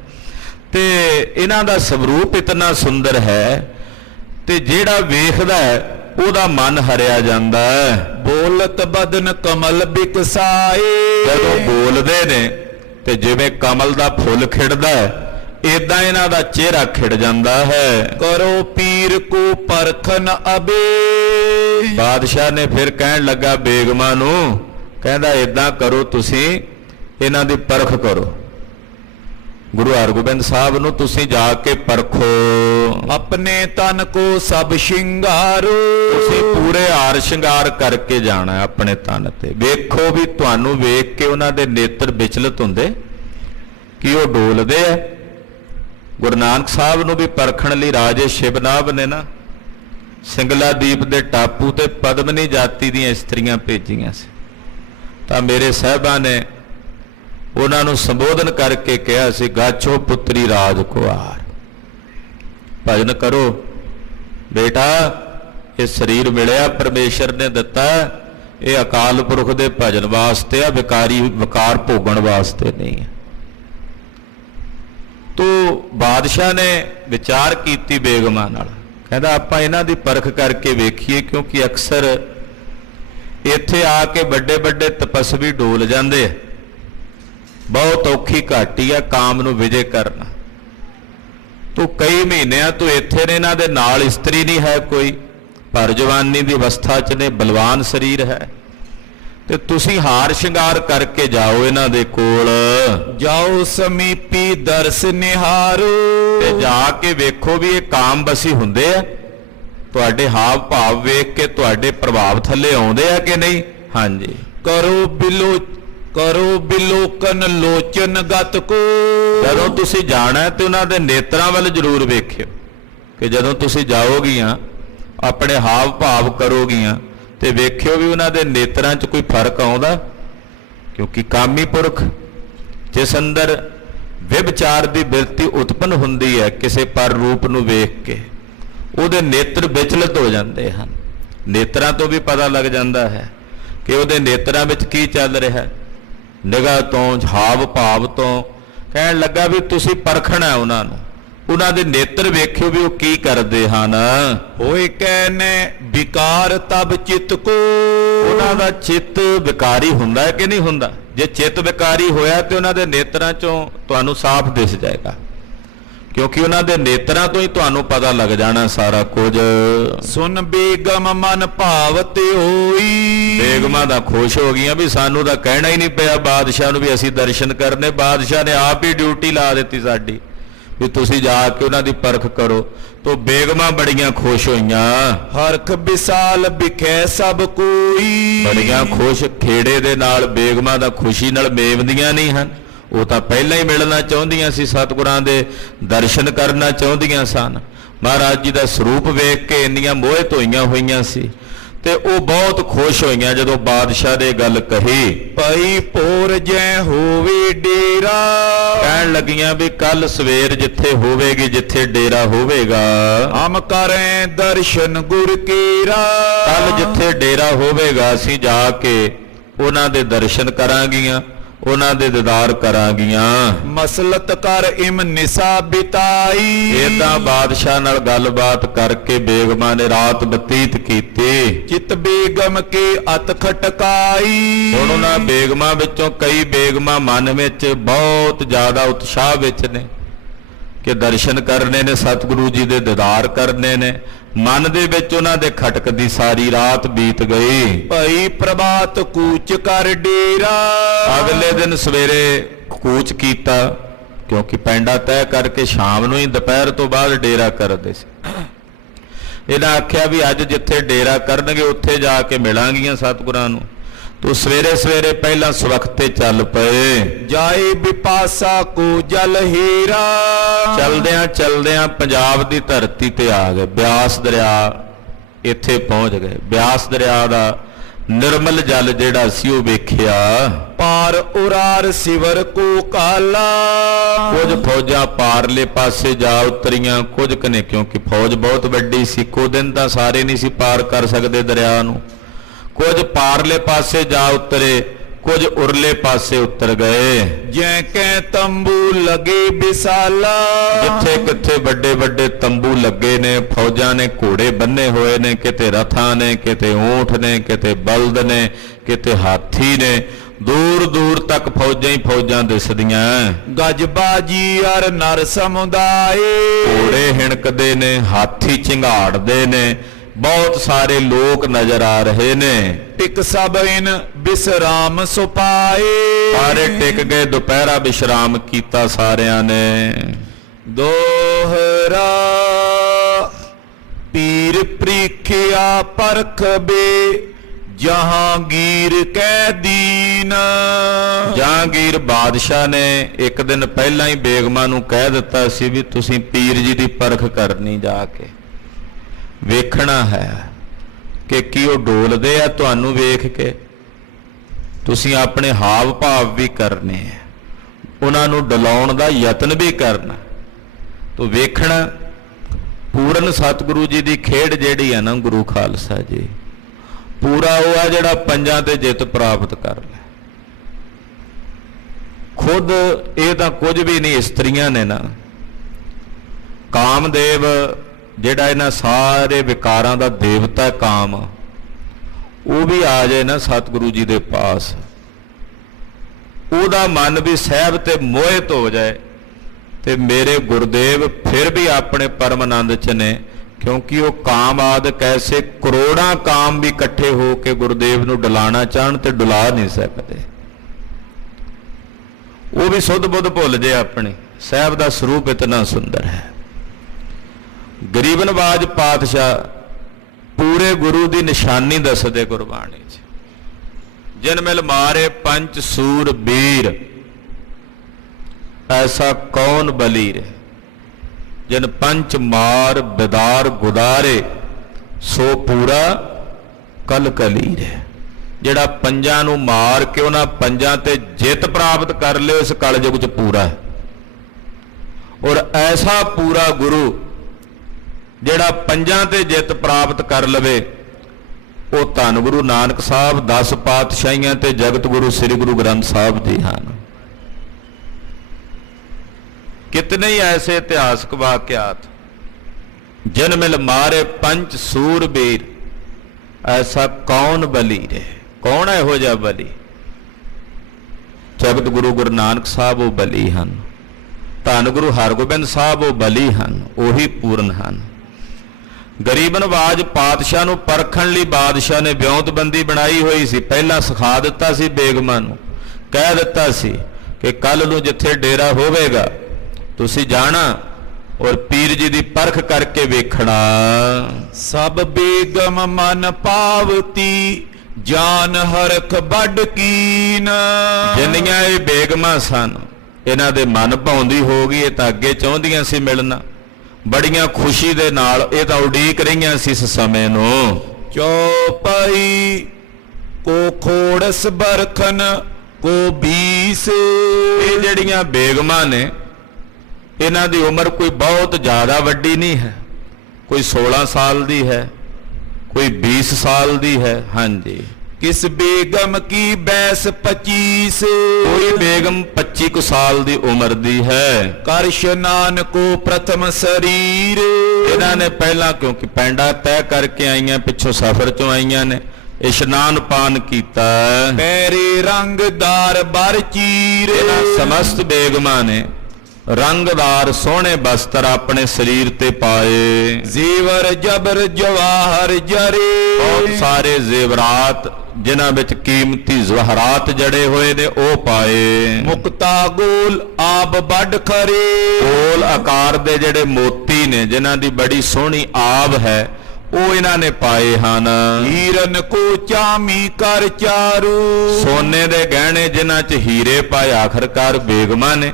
ਤੇ ਇਹਨਾਂ ਦਾ ਸਵਰੂਪ ਇਤਨਾ ਸੁੰਦਰ ਹੈ ਤੇ ਜਿਹੜਾ ਵੇਖਦਾ ਹੈ ਉਹਦਾ ਮਨ ਹਰਿਆ ਜਾਂਦਾ ਹੈ। बोलत बदन कमल बिकसाए। ਜਦੋਂ ਬੋਲਦੇ ਨੇ ਤੇ ਜਿਵੇਂ ਕਮਲ ਦਾ ਫੁੱਲ ਖਿੜਦਾ ਹੈ, ਏਦਾਂ ਇਹਨਾਂ ਦਾ ਚਿਹਰਾ ਖਿੜ ਜਾਂਦਾ ਹੈ। करो पीर को परखन अबे। ਬਾਦਸ਼ਾਹ ਨੇ ਫਿਰ ਕਹਿਣ ਲੱਗਾ ਬੇਗਮਾਂ ਨੂੰ, ਕਹਿੰਦਾ ਏਦਾਂ ਕਰੋ ਤੁਸੀਂ ਇਹਨਾਂ ਦੀ ਪਰਖ ਕਰੋ, ਗੁਰੂ ਹਰਗੋਬਿੰਦ ਸਾਹਿਬ ਨੂੰ ਤੁਸੀਂ ਜਾ ਕੇ ਪਰਖੋ। अपने तन को सब श्रृंगारो। ਤੁਸੀਂ ਪੂਰੇ ਹਾਰ ਸ਼ਿੰਗਾਰ ਕਰਕੇ ਜਾਣਾ ਹੈ ਆਪਣੇ ਤਨ ਤੇ। ਵੇਖੋ ਵੀ ਤੁਹਾਨੂੰ ਵੇਖ ਕੇ ਉਹਨਾਂ ਦੇ ਨੇਤਰ ਵਿਚਲਿਤ ਹੁੰਦੇ ਕਿ ਉਹ ਡੋਲਦੇ ਆ। ਗੁਰੂ ਨਾਨਕ ਸਾਹਿਬ ਨੂੰ ਵੀ ਪਰਖਣ ਲਈ ਰਾਜੇ ਸ਼ਿਵਨਾਭ ਨੇ ਨਾ ਸਿੰਗਲਾ ਦੀਪ ਦੇ ਟਾਪੂ ਤੇ ਪਦਮਨੀ ਜਾਤੀ ਦੀਆਂ ਇਸਤਰੀਆਂ ਭੇਜੀਆਂ ਸੀ, ਤਾਂ ਮੇਰੇ ਸਾਹਿਬਾਂ ਨੇ ਉਹਨਾਂ ਨੂੰ ਸੰਬੋਧਨ ਕਰਕੇ ਕਿਹਾ ਸੀ, ਗਾਛੋ ਪੁੱਤਰੀ ਰਾਜ ਕੁਆਰ, ਭਜਨ ਕਰੋ ਬੇਟਾ, ਇਹ ਸਰੀਰ ਮਿਲਿਆ ਪਰਮੇਸ਼ਰ ਨੇ ਦਿੱਤਾ, ਇਹ ਅਕਾਲ ਪੁਰਖ ਦੇ ਭਜਨ ਵਾਸਤੇ ਆ, ਵਿਕਾਰ ਭੋਗਣ ਵਾਸਤੇ ਨਹੀਂ ਹੈ। ਤੋ ਬਾਦਸ਼ਾਹ ਨੇ ਵਿਚਾਰ ਕੀਤੀ ਬੇਗਮਾਂ ਨਾਲ, ਕਹਿੰਦਾ ਆਪਾਂ ਇਹਨਾਂ ਦੀ ਪਰਖ ਕਰਕੇ ਵੇਖੀਏ, ਕਿਉਂਕਿ ਅਕਸਰ ਇੱਥੇ ਆ ਕੇ ਵੱਡੇ ਵੱਡੇ ਤਪਸਵੀ ਡੋਲ ਜਾਂਦੇ ਆ, ਬਹੁਤ ਔਖੀ ਘਾਟੀ ਆ ਕਾਮ ਨੂੰ ਵਿਜੇ ਕਰਨਾ। ਤੂੰ ਕਈ ਮਹੀਨਿਆਂ ਤੋਂ ਇੱਥੇ ਨੇ, ਇਹਨਾਂ ਦੇ ਨਾਲ ਇਸਤਰੀ ਨਹੀਂ ਹੈ ਕੋਈ, ਪਰ ਜਵਾਨੀ ਦੀ ਅਵਸਥਾ 'ਚ ਨੇ, ਬਲਵਾਨ ਸਰੀਰ ਹੈ, ਤੇ ਤੁਸੀਂ ਹਾਰ ਸ਼ਿੰਗਾਰ ਕਰਕੇ ਜਾਓ ਇਹਨਾਂ ਦੇ ਕੋਲ। जाओ समीपी दर्श निहारो। ਤੇ ਜਾ ਕੇ ਵੇਖੋ ਵੀ ਇਹ ਕਾਮ ਬਸੀ ਹੁੰਦੇ ਆ, ਤੁਹਾਡੇ ਹਾਵ ਭਾਵ ਵੇਖ ਕੇ ਤੁਹਾਡੇ ਪ੍ਰਭਾਵ ਥੱਲੇ ਆਉਂਦੇ ਆ ਕਿ ਨਹੀਂ। ਹਾਂਜੀ। करो बिलोकन लोचन गत को। ਜਦੋਂ ਤੁਸੀਂ ਜਾਣਾ ਤੇ ਉਹਨਾਂ ਦੇ ਨੇਤਰਾਂ ਵੱਲ ਜ਼ਰੂਰ ਵੇਖਿਓ, ਕਿ ਜਦੋਂ ਤੁਸੀਂ ਜਾਓਗੀਆਂ ਆਪਣੇ ਹਾਵ ਭਾਵ ਕਰੋਗੀਆਂ ਤੇ ਵੇਖਿਓ ਵੀ ਉਹਨਾਂ ਦੇ ਨੇਤਰਾਂ 'ਚ ਕੋਈ ਫਰਕ ਆਉਂਦਾ, ਕਿਉਂਕਿ ਕਾਮੀ ਪੁਰਖ ਜਿਸ ਅੰਦਰ ਵਿਵਚਾਰ ਦੀ ਬਿਰਤੀ ਉਤਪੰਨ ਹੁੰਦੀ ਹੈ ਕਿਸੇ ਪਰ ਰੂਪ ਨੂੰ ਵੇਖ ਕੇ, ਉਹਦੇ ਨੇਤਰ ਵਿਚਲਿਤ ਹੋ ਜਾਂਦੇ ਹਨ। ਨੇਤਰਾਂ ਤੋਂ ਵੀ ਪਤਾ ਲੱਗ ਜਾਂਦਾ ਹੈ ਕਿ ਉਹਦੇ ਨੇਤਰਾਂ ਵਿੱਚ ਕੀ ਚੱਲ ਰਿਹਾ, ਨਿਗਾਹ ਤੋਂ, ਹਾਵ ਭਾਵ ਤੋਂ। ਕਹਿਣ ਲੱਗਾ ਵੀ ਤੁਸੀਂ ਪਰਖਣਾ ਉਹਨਾਂ ਨੂੰ, ਉਹਨਾਂ ਦੇ ਨੇਤਰ ਵੇਖਿਓ ਵੀ ਉਹ ਕੀ ਕਰਦੇ ਹਨ। ਹੋਏ ਕਹਿਨੇ ਵਿਕਾਰ ਤਬ ਚਿਤ ਕੋ। ਉਹਨਾਂ ਦਾ ਚਿੱਤ ਵਿਕਾਰੀ ਹੁੰਦਾ ਹੈ ਕਿ ਨਹੀਂ ਹੁੰਦਾ। ਜੇ ਚਿੱਤ ਵਿਕਾਰੀ ਹੋਇਆ ਤੇ ਉਹਨਾਂ ਦੇ ਨੇਤਰਾਂ ਚੋਂ ਤੁਹਾਨੂੰ ਸਾਫ਼ ਦਿਸ ਜਾਏਗਾ, ਕਿਉਂਕਿ ਉਹਨਾਂ ਦੇ ਨੇਤਰਾਂ ਤੋਂ ਹੀ ਤੁਹਾਨੂੰ ਪਤਾ ਲੱਗ ਜਾਣਾ ਸਾਰਾ ਕੁਝ। ਸੁਨ ਬੇਗਮ ਮਨ ਭਾਵਤ ਹੋਈ। ਬੇਗਮਾਂ ਦਾ ਖੁਸ਼ ਹੋ ਗਈਆਂ ਵੀ ਸਾਨੂੰ ਤਾਂ ਕਹਿਣਾ ਹੀ ਨਹੀਂ ਪਿਆ ਬਾਦਸ਼ਾਹ ਨੂੰ ਵੀ ਅਸੀਂ ਦਰਸ਼ਨ ਕਰਨੇ, ਬਾਦਸ਼ਾਹ ਨੇ ਆਪ ਹੀ ਡਿਊਟੀ ਲਾ ਦਿੱਤੀ ਸਾਡੀ ਵੀ ਤੁਸੀਂ ਜਾ ਕੇ ਉਹਨਾਂ ਦੀ ਪਰਖ ਕਰੋ। ਤੋ ਬੇਗਮਾਂ ਬੜੀਆਂ ਖੁਸ਼ ਹੋਈਆਂ। ਹਰਖ ਵਿਸਾਲ ਵਿਖੇ ਸਭ ਕੋਈ। ਬੜੀਆਂ ਖੁਸ਼, ਖੇੜੇ ਦੇ ਨਾਲ ਬੇਗਮਾਂ ਦਾ ਖੁਸ਼ੀ ਨਾਲ ਮੇਵਦੀਆਂ ਨਹੀਂ ਹਨ, ਉਹ ਤਾਂ ਪਹਿਲਾਂ ਹੀ ਮਿਲਣਾ ਚਾਹੁੰਦੀਆਂ ਸੀ, ਸਤਿਗੁਰਾਂ ਦੇ ਦਰਸ਼ਨ ਕਰਨਾ ਚਾਹੁੰਦੀਆਂ ਸਨ। ਮਹਾਰਾਜ ਜੀ ਦਾ ਸਰੂਪ ਵੇਖ ਕੇ ਇੰਨੀਆਂ ਮੋਹਿਤ ਹੋਈਆਂ ਹੋਈਆਂ ਸੀ ਤੇ ਉਹ ਬਹੁਤ ਖੁਸ਼ ਹੋਈਆਂ ਜਦੋਂ ਬਾਦਸ਼ਾਹ ਨੇ ਗੱਲ ਕਹੀ। ਪਈ ਪੋਰ ਜੈ ਹੋਵੇ ਡੇਰਾ। ਕਹਿਣ ਲੱਗੀਆਂ ਵੀ ਕੱਲ ਸਵੇਰ ਜਿੱਥੇ ਹੋਵੇਗੀ, ਜਿੱਥੇ ਡੇਰਾ ਹੋਵੇਗਾ, ਹਮ ਕਰੇ ਦਰਸ਼ਨ ਗੁਰ ਕੇਰਾ। ਕੱਲ ਜਿੱਥੇ ਡੇਰਾ ਹੋਵੇਗਾ ਅਸੀਂ ਜਾ ਕੇ ਉਹਨਾਂ ਦੇ ਦਰਸ਼ਨ ਕਰਾਂਗੀਆਂ, ਉਹਨਾਂ ਦੇ ਦੀਦਾਰ ਕਰਾਂਗੀਆਂ। ਮਸਲਤ ਕਰ ਇਮ ਨਿਸਾ ਬਿਤਾਈ। ਏਦਾਂ ਬਾਦਸ਼ਾਹ ਨਾਲ ਗੱਲਬਾਤ ਕਰਕੇ ਬੇਗਮਾਂ ਨੇ ਰਾਤ ਬਤੀਤ ਕੀਤੀ। ਚਿਤ ਬੇਗਮ ਕੇ ਅਤ ਖਟਕਾਈ। ਹੁਣ ਉਹਨਾਂ ਬੇਗਮਾਂ ਵਿੱਚੋਂ ਕਈ ਬੇਗਮਾਂ ਮਨ ਵਿੱਚ ਬਹੁਤ ਜ਼ਿਆਦਾ ਉਤਸ਼ਾਹ ਵਿੱਚ ਨੇ ਕਿ ਦਰਸ਼ਨ ਕਰਨੇ ਨੇ, ਸਤਿਗੁਰੂ ਜੀ ਦੇ ਦੀਦਾਰ ਕਰਨੇ ਨੇ। ਮਨ ਦੇ ਵਿੱਚ ਉਹਨਾਂ ਦੇ ਖਟਕਦੀ ਸਾਰੀ ਰਾਤ ਬੀਤ ਗਈ। ਭਈ ਪ੍ਰਭਾਤ ਕੂਚ ਕਰ ਡੇਰਾ। ਅਗਲੇ ਦਿਨ ਸਵੇਰੇ ਕੂਚ ਕੀਤਾ, ਕਿਉਂਕਿ ਪੈਂਡਾ ਤੈਅ ਕਰਕੇ ਸ਼ਾਮ ਨੂੰ ਹੀ ਦੁਪਹਿਰ ਤੋਂ ਬਾਅਦ ਡੇਰਾ ਕਰਦੇ ਸੀ। ਇਹਨਾਂ ਆਖਿਆ ਵੀ ਅੱਜ ਜਿੱਥੇ ਡੇਰਾ ਕਰਨਗੇ ਉੱਥੇ ਜਾ ਕੇ ਮਿਲਾਂਗੀਆਂ ਸਤਿਗੁਰਾਂ ਨੂੰ। ਤੂੰ ਸਵੇਰੇ ਸਵੇਰੇ ਪਹਿਲਾਂ ਸਵਖਤੇ ਚੱਲ ਪਏ। ਜਾਏ ਬਿਪਾਸਾ ਕੋ ਜਲ ਹੀਰਾ। ਚਲਦਿਆਂ ਚਲਦਿਆਂ ਪੰਜਾਬ ਦੀ ਧਰਤੀ ਤੇ ਆ ਗਏ। ਬਿਆਸ ਦਰਿਆ ਇੱਥੇ ਪਹੁੰਚ ਗਏ। ਬਿਆਸ ਦਰਿਆ ਦਾ ਨਿਰਮਲ ਜਲ ਜਿਹੜਾ ਸੀ ਉਹ ਵੇਖਿਆ। ਪਾਰ ਉਰਾਰ ਸਿਵਰ ਕੋ ਕਾਲਾ। ਕੁਝ ਫੌਜਾਂ ਪਾਰਲੇ ਪਾਸੇ ਜਾ ਉਤਰੀਆਂ, ਕੁਝ ਕਨੇ, ਕਿਉਂਕਿ ਫੌਜ ਬਹੁਤ ਵੱਡੀ ਸੀ, ਇੱਕੋ ਦਿਨ ਤਾਂ ਸਾਰੇ ਨਹੀਂ ਸੀ ਪਾਰ ਕਰ ਸਕਦੇ ਦਰਿਆ ਨੂੰ। ਕੁਝ ਪਾਰਲੇ ਪਾਸੇ ਜਾ ਉਤਰੇ, ਕੁਝ ਉਰਲੇ ਪਾਸੇ ਉਤਰ ਗਏ। ਜੈ ਕੈ ਤੰਬੂ ਲਗੇ ਬਿਸਾਲਾ। ਜਿੱਥੇ ਕਿੱਥੇ ਵੱਡੇ ਵੱਡੇ ਤੰਬੂ ਲੱਗੇ ਨੇ, ਫੌਜਾਂ ਨੇ ਘੋੜੇ ਬੰਨੇ ਹੋਏ ਨੇ, ਕਿਤੇ ਰਥਾਂ ਨੇ, ਕਿਤੇ ਊਂਠ ਨੇ, ਕਿਤੇ ਬਲਦ ਨੇ, ਕਿਤੇ ਹਾਥੀ ਨੇ। ਦੂਰ ਦੂਰ ਤੱਕ ਫੌਜਾਂ ਹੀ ਫੌਜਾਂ ਦਿਸਦੀਆਂ। ਗਜਬਾਜੀ ਅਰ ਨਰ ਸਮੁਦਾਏ। ਘੋੜੇ ਹਿਣਕਦੇ ਨੇ, ਹਾਥੀ ਝਿੰਗਾੜਦੇ ਨੇ, ਬਹੁਤ ਸਾਰੇ ਲੋਕ ਨਜ਼ਰ ਆ ਰਹੇ ਨੇ। ਟਿਕ ਸਭ ਇਨ ਬਿਸਰਾਮ ਸੁਪਾਏ। ਸਾਰੇ ਟਿਕ ਗਏ, ਦੁਪਹਿਰਾ ਵਿਸ਼ਰਾਮ ਕੀਤਾ ਸਾਰਿਆਂ ਨੇ। ਦੋਹਰਾ ਪੀਰ ਪ੍ਰੀਖਿਆ ਪਰਖ ਬੇ ਜਹਾਂਗੀਰ ਕੈ ਦੀਨ। ਜਹਾਂਗੀਰ ਬਾਦਸ਼ਾਹ ਨੇ ਇੱਕ ਦਿਨ ਪਹਿਲਾਂ ਹੀ ਬੇਗਮਾਂ ਨੂੰ ਕਹਿ ਦਿੱਤਾ ਸੀ ਵੀ ਤੁਸੀਂ ਪੀਰ ਜੀ ਦੀ ਪਰਖ ਕਰਨੀ, ਜਾ ਕੇ ਵੇਖਣਾ ਹੈ ਕਿ ਕੀ ਉਹ ਡੋਲਦੇ ਆ ਤੁਹਾਨੂੰ ਵੇਖ ਕੇ। ਤੁਸੀਂ ਆਪਣੇ ਹਾਵ ਭਾਵ ਵੀ ਕਰਨੇ ਆ, ਉਹਨਾਂ ਨੂੰ ਡਲਾਉਣ ਦਾ ਯਤਨ ਵੀ ਕਰਨਾ। ਤੋ ਵੇਖਣਾ ਪੂਰਨ ਸਤਿਗੁਰੂ ਜੀ ਦੀ ਖੇਡ ਜਿਹੜੀ ਹੈ ਨਾ, ਗੁਰੂ ਖਾਲਸਾ ਜੀ, ਪੂਰਾ ਉਹ ਆ ਜਿਹੜਾ ਪੰਜਾਂ ਤੇ ਜਿੱਤ ਪ੍ਰਾਪਤ ਕਰ ਲੈ। ਖੁਦ ਇਹ ਤਾਂ ਕੁਝ ਵੀ ਨਹੀਂ, ਇਸਤਰੀਆਂ ਨੇ ਨਾ। ਕਾਮਦੇਵ ਜਿਹੜਾ ਇਹਨਾਂ ਸਾਰੇ ਵਿਕਾਰਾਂ ਦਾ ਦੇਵਤਾ ਕਾਮ, ਉਹ ਵੀ ਆ ਜਾਏ ਨਾ ਸਤਿਗੁਰੂ ਜੀ ਦੇ ਪਾਸ, ਉਹਦਾ ਮਨ ਵੀ ਸਹਿਬ ਤੇ ਮੋਹਿਤ ਹੋ ਜਾਏ ਤੇ ਮੇਰੇ ਗੁਰਦੇਵ ਫਿਰ ਵੀ ਆਪਣੇ ਪਰਮ ਆਨੰਦ ਚ ਨੇ, ਕਿਉਂਕਿ ਉਹ ਕਾਮ ਆਦਿਕ ਐਸੇ ਕਰੋੜਾਂ ਕਾਮ ਵੀ ਇਕੱਠੇ ਹੋ ਕੇ ਗੁਰਦੇਵ ਨੂੰ ਡੁਲਾਣਾ ਚਾਹਣ ਤੇ ਡੁਲਾ ਨਹੀਂ ਸਕਦੇ। ਉਹ ਵੀ ਸੁੱਧ ਬੁੱਧ ਭੁੱਲ ਜੇ ਆਪਣੇ। ਸਹਿਬ ਦਾ ਸਰੂਪ ਇਤਨਾ ਸੁੰਦਰ ਹੈ। ਗਰੀਬ ਨਵਾਜ ਪਾਤਸ਼ਾਹ ਪੂਰੇ ਗੁਰੂ ਦੀ ਨਿਸ਼ਾਨੀ ਦੱਸਦੇ ਗੁਰਬਾਣੀ 'ਚ। ਜਿਨ ਮਿਲ ਮਾਰੇ ਪੰਚ ਸੂਰ ਬੀਰ, ਐਸਾ ਕੌਣ ਬਲੀ ਰੇ। ਜਿਨ ਪੰਚ ਮਾਰ ਬਿਦਾਰ ਗੁਦਾਰੇ, ਸੋ ਪੂਰਾ ਕਲ ਕਲੀ ਰੇ। ਜਿਹੜਾ ਪੰਜਾਂ ਨੂੰ ਮਾਰ ਕੇ ਉਹਨਾਂ ਪੰਜਾਂ ਤੇ ਜਿੱਤ ਪ੍ਰਾਪਤ ਕਰ ਲਿਓ, ਇਸ ਕਲਯੁਗ 'ਚ ਪੂਰਾ ਹੈ। ਔਰ ਐਸਾ ਪੂਰਾ ਗੁਰੂ ਜਿਹੜਾ ਪੰਜਾਂ ਤੇ ਜਿੱਤ ਪ੍ਰਾਪਤ ਕਰ ਲਵੇ, ਉਹ ਧੰਨ ਗੁਰੂ ਨਾਨਕ ਸਾਹਿਬ 10 ਪਾਤਸ਼ਾਹੀਆਂ ਤੇ ਜਗਤ ਗੁਰੂ ਸ੍ਰੀ ਗੁਰੂ ਗ੍ਰੰਥ ਸਾਹਿਬ ਜੀ ਹਨ। कितने ही ऐसे इतिहासक वाक्यात। जिन मिल मारे पंच सूरबीर, ऐसा कौन बली रे। कौन है हो जा बली। ਜਗਤ ਗੁਰੂ ਗੁਰੂ ਨਾਨਕ ਸਾਹਿਬ ਉਹ ਬਲੀ ਹਨ, ਧੰਨ ਗੁਰੂ ਹਰਗੋਬਿੰਦ ਸਾਹਿਬ ਉਹ ਬਲੀ ਹਨ, ਉਹੀ ਪੂਰਨ ਹਨ। ਗਰੀਬ ਨਵਾਜ ਪਾਤਸ਼ਾਹ ਨੂੰ ਪਰਖਣ ਲਈ ਬਾਦਸ਼ਾਹ ਨੇ ਵਿਉਂਤਬੰਦੀ ਬਣਾਈ ਹੋਈ ਸੀ। ਪਹਿਲਾਂ ਸਿਖਾ ਦਿੱਤਾ ਸੀ ਬੇਗਮਾਂ ਨੂੰ, ਕਹਿ ਦਿੱਤਾ ਸੀ ਕਿ ਕੱਲ ਨੂੰ ਜਿੱਥੇ ਡੇਰਾ ਹੋਵੇਗਾ ਤੁਸੀਂ ਜਾਣਾ ਔਰ ਪੀਰ ਜੀ ਦੀ ਪਰਖ ਕਰਕੇ ਵੇਖਣਾ। ਸਭ ਬੇਗਮ ਮਨ ਪਾਵਤੀ, ਜਾਨ ਹਰਖ ਵੱਡ ਕੀਨ। ਜਿੰਨੀਆਂ ਇਹ ਬੇਗਮਾਂ ਸਨ ਇਹਨਾਂ ਦੇ ਮਨ ਭਾਉਂਦੀ ਹੋ ਗਈ, ਇਹ ਤਾਂ ਅੱਗੇ ਚਾਹੁੰਦੀਆਂ ਸੀ ਮਿਲਣਾ ਬੜੀਆਂ ਖੁਸ਼ੀ ਦੇ ਨਾਲ, ਇਹ ਤਾਂ ਉਡੀਕ ਰਹੀਆਂ ਸੀ ਇਸ ਸਮੇਂ ਨੂੰ। ਚੌਪਈ ਕੋ ਖੋੜਸ ਬਰਖਨ ਕੋ 20। ਇਹ ਜਿਹੜੀਆਂ ਬੇਗਮਾਂ ਨੇ ਇਹਨਾਂ ਦੀ ਉਮਰ ਕੋਈ ਬਹੁਤ ਜ਼ਿਆਦਾ ਵੱਡੀ ਨਹੀਂ ਹੈ, ਕੋਈ 16 ਸਾਲ ਦੀ ਹੈ, ਕੋਈ 20 ਸਾਲ ਦੀ ਹੈ। ਹਾਂਜੀ, ਕਿਸ ਬੇਗਮ ਕੀ 22-25। ਕੋਈ ਬੇਗਮ 25 ਕੁ ਸਾਲ ਦੀ ਉਮਰ ਦੀ ਹੈ। ਕਰ ਇਸ਼ਨਾਨ ਕੋ ਪ੍ਰਥਮ ਸਰੀਰ। ਇਹਨਾਂ ਨੇ ਪਹਿਲਾਂ ਕਿਉਂਕਿ ਪੈਂਡਾ ਤੈਅ ਕਰਕੇ ਆਈਆਂ, ਪਿੱਛੋਂ ਸਫ਼ਰ ਚੋਂ ਆਈਆਂ ਨੇ, ਇਸ਼ਨਾਨ ਪਾਨ ਕੀਤਾ। ਪੈਰੇ ਰੰਗਦਾਰ ਬਰ ਚੀਰ। ਇਹਨਾਂ ਸਮਸਤ ਬੇਗਮਾਂ ਨੇ ਰੰਗਦਾਰ ਸੋਹਣੇ ਬਸਤਰ ਆਪਣੇ ਸਰੀਰ ਤੇ ਪਾਏ। ਜ਼ੇਵਰ ਜਬਰ ਜਵਾਹਰ ਜਰੇ। ਬਹੁਤ ਸਾਰੇ ਜ਼ੇਵਰਾਤ ਜਿਨ੍ਹਾਂ ਵਿੱਚ ਕੀਮਤੀ ਜ਼ਵਹਰਾਤ ਜੜੇ ਹੋਏ ਨੇ ਉਹ ਪਾਏ। ਮੁਕਤਾ ਗੋਲ ਆਬ ਵੱਡ ਖਰੇ। ਗੋਲ ਆਕਾਰ ਦੇ ਜਿਹੜੇ ਮੋਤੀ ਨੇ ਜਿਨ੍ਹਾਂ ਦੀ ਬੜੀ ਸੋਹਣੀ ਆਬ ਹੈ ਉਹ ਇਹਨਾਂ ਨੇ ਪਾਏ ਹਨ। ਹੀਰਨ ਕੋ ਚਾਮੀ ਕਰ ਚਾਰੂ। ਸੋਨੇ ਦੇ ਗਹਿਣੇ ਜਿਨ੍ਹਾਂ 'ਚ ਹੀਰੇ ਪਾਏ, ਆਖਰਕਾਰ ਬੇਗਮਾਂ ਨੇ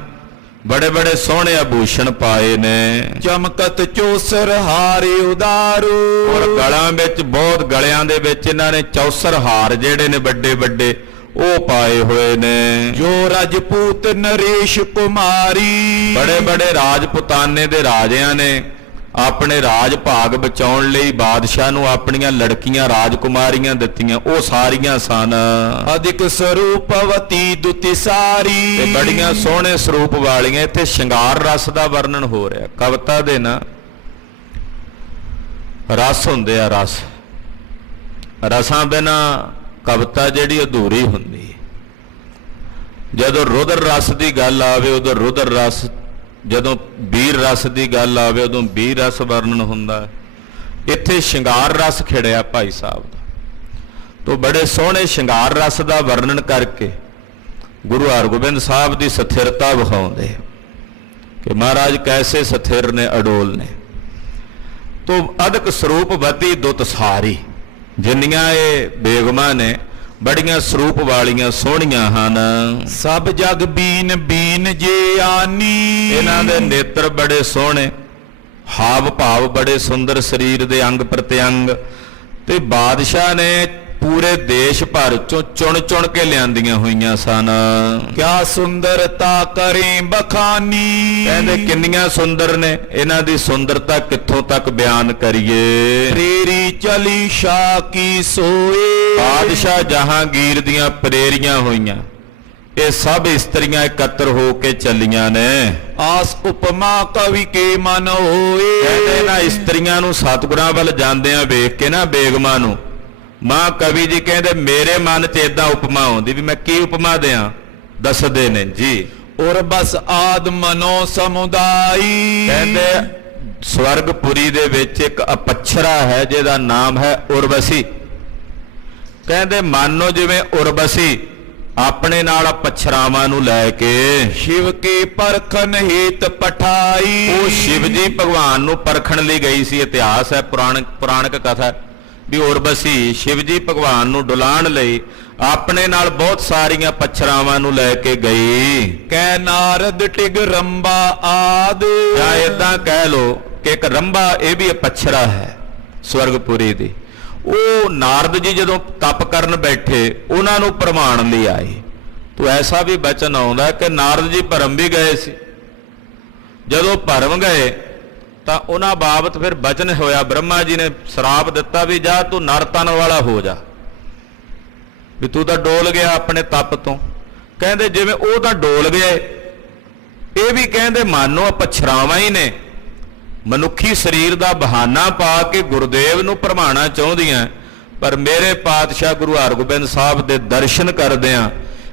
ਬੜੇ ਬੜੇ ਸੋਹਣੇ ਆਭੂਸ਼ਣ ਪਾਏ ਨੇ। ਚਮਕਤ ਚੋਸਰ ਹਾਰੇ ਉਦਾਰੂ। ਔਰ ਗਲਾਂ ਵਿੱਚ ਬਹੁਤ, ਗਲਿਆਂ ਦੇ ਵਿੱਚ ਇਹਨਾਂ ਨੇ ਚੌਸਰ ਹਾਰ ਜਿਹੜੇ ਨੇ ਵੱਡੇ ਵੱਡੇ ਉਹ ਪਾਏ ਹੋਏ ਨੇ। ਜੋ ਰਾਜਪੂਤ ਨਰੇਸ਼ ਕੁਮਾਰੀ। ਬੜੇ ਬੜੇ ਰਾਜਪੁਤਾਨੇ ਦੇ ਰਾਜਿਆਂ ਨੇ ਆਪਣੇ ਰਾਜ ਭਾਗ ਬਚਾਉਣ ਲਈ ਬਾਦਸ਼ਾਹ ਨੂੰ ਆਪਣੀਆਂ ਲੜਕੀਆਂ ਰਾਜਕੁਮਾਰੀਆਂ ਦਿੱਤੀਆਂ, ਉਹ ਸਾਰੀਆਂ ਸਨ। ਅਧਿਕ ਸਰੂਪਵਤੀ ਦੁਤੀ ਸਾਰੀ। ਤੇ ਬੜੀਆਂ ਸੋਹਣੇ ਸਰੂਪ ਵਾਲੀਆਂ। ਇੱਥੇ ਸ਼ਿੰਗਾਰ ਰਸ ਦਾ ਵਰਣਨ ਹੋ ਰਿਹਾ। ਕਵਿਤਾ ਦੇ ਨਾ ਰਸ ਹੁੰਦੇ ਆ, ਰਸ, ਰਸਾਂ ਬਿਨਾਂ ਕਵਿਤਾ ਜਿਹੜੀ ਅਧੂਰੀ ਹੁੰਦੀ। ਜਦੋਂ ਰੁਦਰ ਰਸ ਦੀ ਗੱਲ ਆਵੇ ਉਦੋਂ ਰੁਦਰ ਰਸ, ਜਦੋਂ ਵੀਰ ਰਸ ਦੀ ਗੱਲ ਆਵੇ ਉਦੋਂ ਵੀਰ ਰਸ ਵਰਣਨ ਹੁੰਦਾ। ਇੱਥੇ ਸ਼ਿੰਗਾਰ ਰਸ ਖਿੜਿਆ ਭਾਈ ਸਾਹਿਬ ਦਾ, ਤੋਂ ਬੜੇ ਸੋਹਣੇ ਸ਼ਿੰਗਾਰ ਰਸ ਦਾ ਵਰਣਨ ਕਰਕੇ ਗੁਰੂ ਹਰਗੋਬਿੰਦ ਸਾਹਿਬ ਦੀ ਸਥਿਰਤਾ ਵਿਖਾਉਂਦੇ ਕਿ ਮਹਾਰਾਜ ਕੈਸੇ ਸਥਿਰ ਨੇ, ਅਡੋਲ ਨੇ। ਤੋਂ ਅਦਕ ਸਰੂਪਵਤੀ ਦੁੱਤ ਸਾਰੀ, ਜਿੰਨੀਆਂ ਇਹ ਬੇਗਮਾਂ ਨੇ ਬੜੀਆਂ ਸਰੂਪ ਵਾਲੀਆਂ ਸੋਹਣੀਆਂ ਹਨ। ਸਭ ਜਗ ਬੀਨ ਬੀਨ ਜੇ ਆਨੀ। ਇਹਨਾਂ ਦੇ ਨੇਤਰ ਬੜੇ ਸੋਹਣੇ, ਹਾਵ ਭਾਵ ਬੜੇ ਸੁੰਦਰ, ਸਰੀਰ ਦੇ ਅੰਗ ਪ੍ਰਤਿਅੰਗ। ਤੇ ਬਾਦਸ਼ਾਹ ਨੇ ਪੂਰੇ ਦੇਸ਼ ਭਰ ਚੋਂ ਚੁਣ ਚੁਣ ਕੇ ਲਿਆਂਦੀਆਂ ਹੋਈਆਂ ਸਨ। ਕਿਆ ਸੁੰਦਰਤਾ ਕਰੇ ਬਖਾਨੀ। ਕਹਿੰਦੇ ਕਿੰਨੀਆਂ ਸੁੰਦਰ ਨੇ, ਇਹਨਾਂ ਦੀ ਸੁੰਦਰਤਾ ਕਿੱਥੋਂ ਤੱਕ ਬਿਆਨ ਕਰੀਏ। ਪ੍ਰੇਰੀ ਚਲੀ ਸ਼ਾਹ ਕੀ ਸੋਏ। ਬਾਦਸ਼ਾਹ ਜਹਾਂਗੀਰ ਦੀਆਂ ਪ੍ਰੇਰੀਆਂ ਹੋਈਆਂ ਇਹ ਸਭ ਇਸਤਰੀਆਂ ਇਕੱਤਰ ਹੋ ਕੇ ਚੱਲੀਆਂ ਨੇ। ਆਸ ਉਪਮਾ ਕਵੀ ਕੇ ਮਨ ਹੋਏ। ਕਹਿੰਦੇ ਨਾ ਇਸਤਰੀਆਂ ਨੂੰ ਸਤਿਗੁਰਾਂ ਵੱਲ ਜਾਂਦਿਆਂ ਵੇਖ ਕੇ ਨਾ ਬੇਗਮਾਂ ਨੂੰ ਮਾਂ ਕਵੀ ਜੀ ਕਹਿੰਦੇ ਮੇਰੇ ਮਨ 'ਚ ਏਦਾਂ ਉਪਮਾ ਆਉਂਦੀ ਵੀ ਮੈਂ ਕੀ ਉਪਮਾ ਦਿਆਂ। ਦੱਸਦੇ ਨੇ ਜੀ। ਔਰ ਬਸ ਆਦ ਮਨੋ ਸਮੁਦਾਈ। ਕਹਿੰਦੇ ਸਵਰਗਪੁਰੀ ਦੇ ਵਿੱਚ ਇੱਕ ਅਪੱਛਰਾ ਹੈ ਜਿਹਦਾ ਨਾਮ ਹੈ ਉਰਵਸੀ। ਕਹਿੰਦੇ ਮਾਨੋ ਜਿਵੇਂ ਉਰਵਸੀ ਆਪਣੇ ਨਾਲ ਅਪੱਛਰਾਵਾਂ ਨੂੰ ਲੈ ਕੇ ਸ਼ਿਵ ਕੇ ਪਰਖਨ ਹੇਤ ਪਠਾਈ। ਉਹ ਸ਼ਿਵ ਜੀ ਭਗਵਾਨ ਨੂੰ ਪਰਖਣ ਲਈ ਗਈ ਸੀ। ਇਤਿਹਾਸ ਹੈ, ਪੁਰਾਣਕ ਕਥਾ ਵੀ ਉਰਵਸੀ ਸ਼ਿਵ ਜੀ ਭਗਵਾਨ ਨੂੰ ਡੁਲਾਉਣ ਲਈ ਆਪਣੇ ਨਾਲ ਬਹੁਤ ਸਾਰੀਆਂ ਪੱਛਰਾਵਾਂ ਨੂੰ ਲੈ ਕੇ ਗਈ। ਕਹਿ ਨਾਰਦ ਟਿਗ ਰੰਬਾ ਆਦ। ਜਾਂ ਏਦਾਂ ਕਹਿ ਲੋ ਕਿ ਇੱਕ ਰੰਬਾ ਇਹ ਵੀ ਪੱਛਰਾ ਹੈ ਸਵਰਗਪੁਰੀ ਦੀ। ਉਹ ਨਾਰਦ ਜੀ ਜਦੋਂ ਤਪ ਕਰਨ ਬੈਠੇ ਉਹਨਾਂ ਨੂੰ ਭਰਮਾਉਣ ਲਈ ਆਏ। ਤੋ ਐਸਾ ਵੀ ਬਚਨ ਆਉਂਦਾ ਕਿ ਨਾਰਦ ਜੀ ਭਰਮ ਵੀ ਗਏ ਸੀ। ਜਦੋਂ ਭਰਮ ਗਏ ਤਾਂ ਉਹਨਾਂ ਬਾਬਤ ਫਿਰ ਬਚਨ ਹੋਇਆ, ਬ੍ਰਹਮਾ ਜੀ ਨੇ ਸ਼ਰਾਪ ਦਿੱਤਾ ਵੀ ਜਾ ਤੂੰ ਨਰ ਤਨ ਵਾਲਾ ਹੋ ਜਾ, ਵੀ ਤੂੰ ਤਾਂ ਡੋਲ ਗਿਆ ਆਪਣੇ ਤਪ ਤੋਂ। ਕਹਿੰਦੇ ਜਿਵੇਂ ਉਹ ਤਾਂ ਡੋਲ ਗਏ, ਇਹ ਵੀ ਕਹਿੰਦੇ ਮਾਨੋ ਪਛਰਾਵਾਂ ਹੀ ਨੇ, ਮਨੁੱਖੀ ਸਰੀਰ ਦਾ ਬਹਾਨਾ ਪਾ ਕੇ ਗੁਰਦੇਵ ਨੂੰ ਭਰਮਾਉਣਾ ਚਾਹੁੰਦੀਆਂ। ਪਰ ਮੇਰੇ ਪਾਤਸ਼ਾਹ ਗੁਰੂ ਹਰਗੋਬਿੰਦ ਸਾਹਿਬ ਦੇ ਦਰਸ਼ਨ ਕਰਦਿਆਂ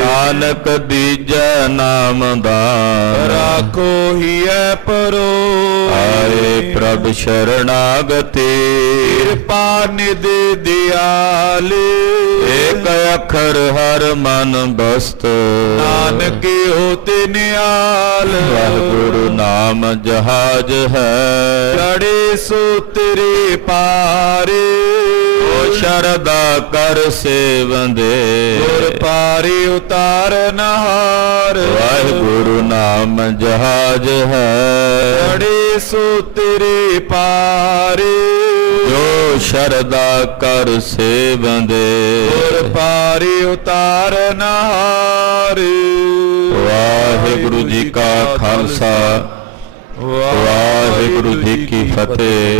ਨਾਨਕ ਦੀਜੈ ਨਾਮ ਦਾਨ ਰਾਖੋ ਹੀਐ ਪਰੋ ਆਏ ਪ੍ਰਭ ਸ਼ਰਣਾਗਤੀ ਕਿਰਪਾ ਨਿਧ ਦਿਆਲ ਏਕ ਅੱਖਰ ਹਰ ਮਨ ਬਸਤ ਨਾਨਕ ਹੋਤੇ ਨਿਆਲ ਵਾਹਿਗੁਰੂ ਨਾਮ ਜਹਾਜ ਹੈ ਚੜੇ ਸੋ ਤੇਰੇ ਪਾਰੇ ਓ ਸ਼ਰਦਾ ਕਰ ਸੇਵੰਦੇ ਗੁਰ ਪਾਰੇ ਉਤਾਰਨ ਹਾਰ ਵਾਹਿਗੁਰੂ ਨਾਮ ਜਹਾਜ ਹੈ ਚੜੇ ਸੋ ਤੇਰੇ ਪਾਰੇ ਜੋ ਸ਼ਰਦਾ ਕਰ ਸੇਵੰਦੇ ਗੁਰ ਪਾਰੇ ਉਤਾਰਨ ਹਾਰ ਵਾਹਿਗੁਰੂ ਜੀ ਕਾ ਖਾਲਸਾ ਵਾਹਿਗੁਰੂ ਜੀ ਕੀ ਫਤਿਹ।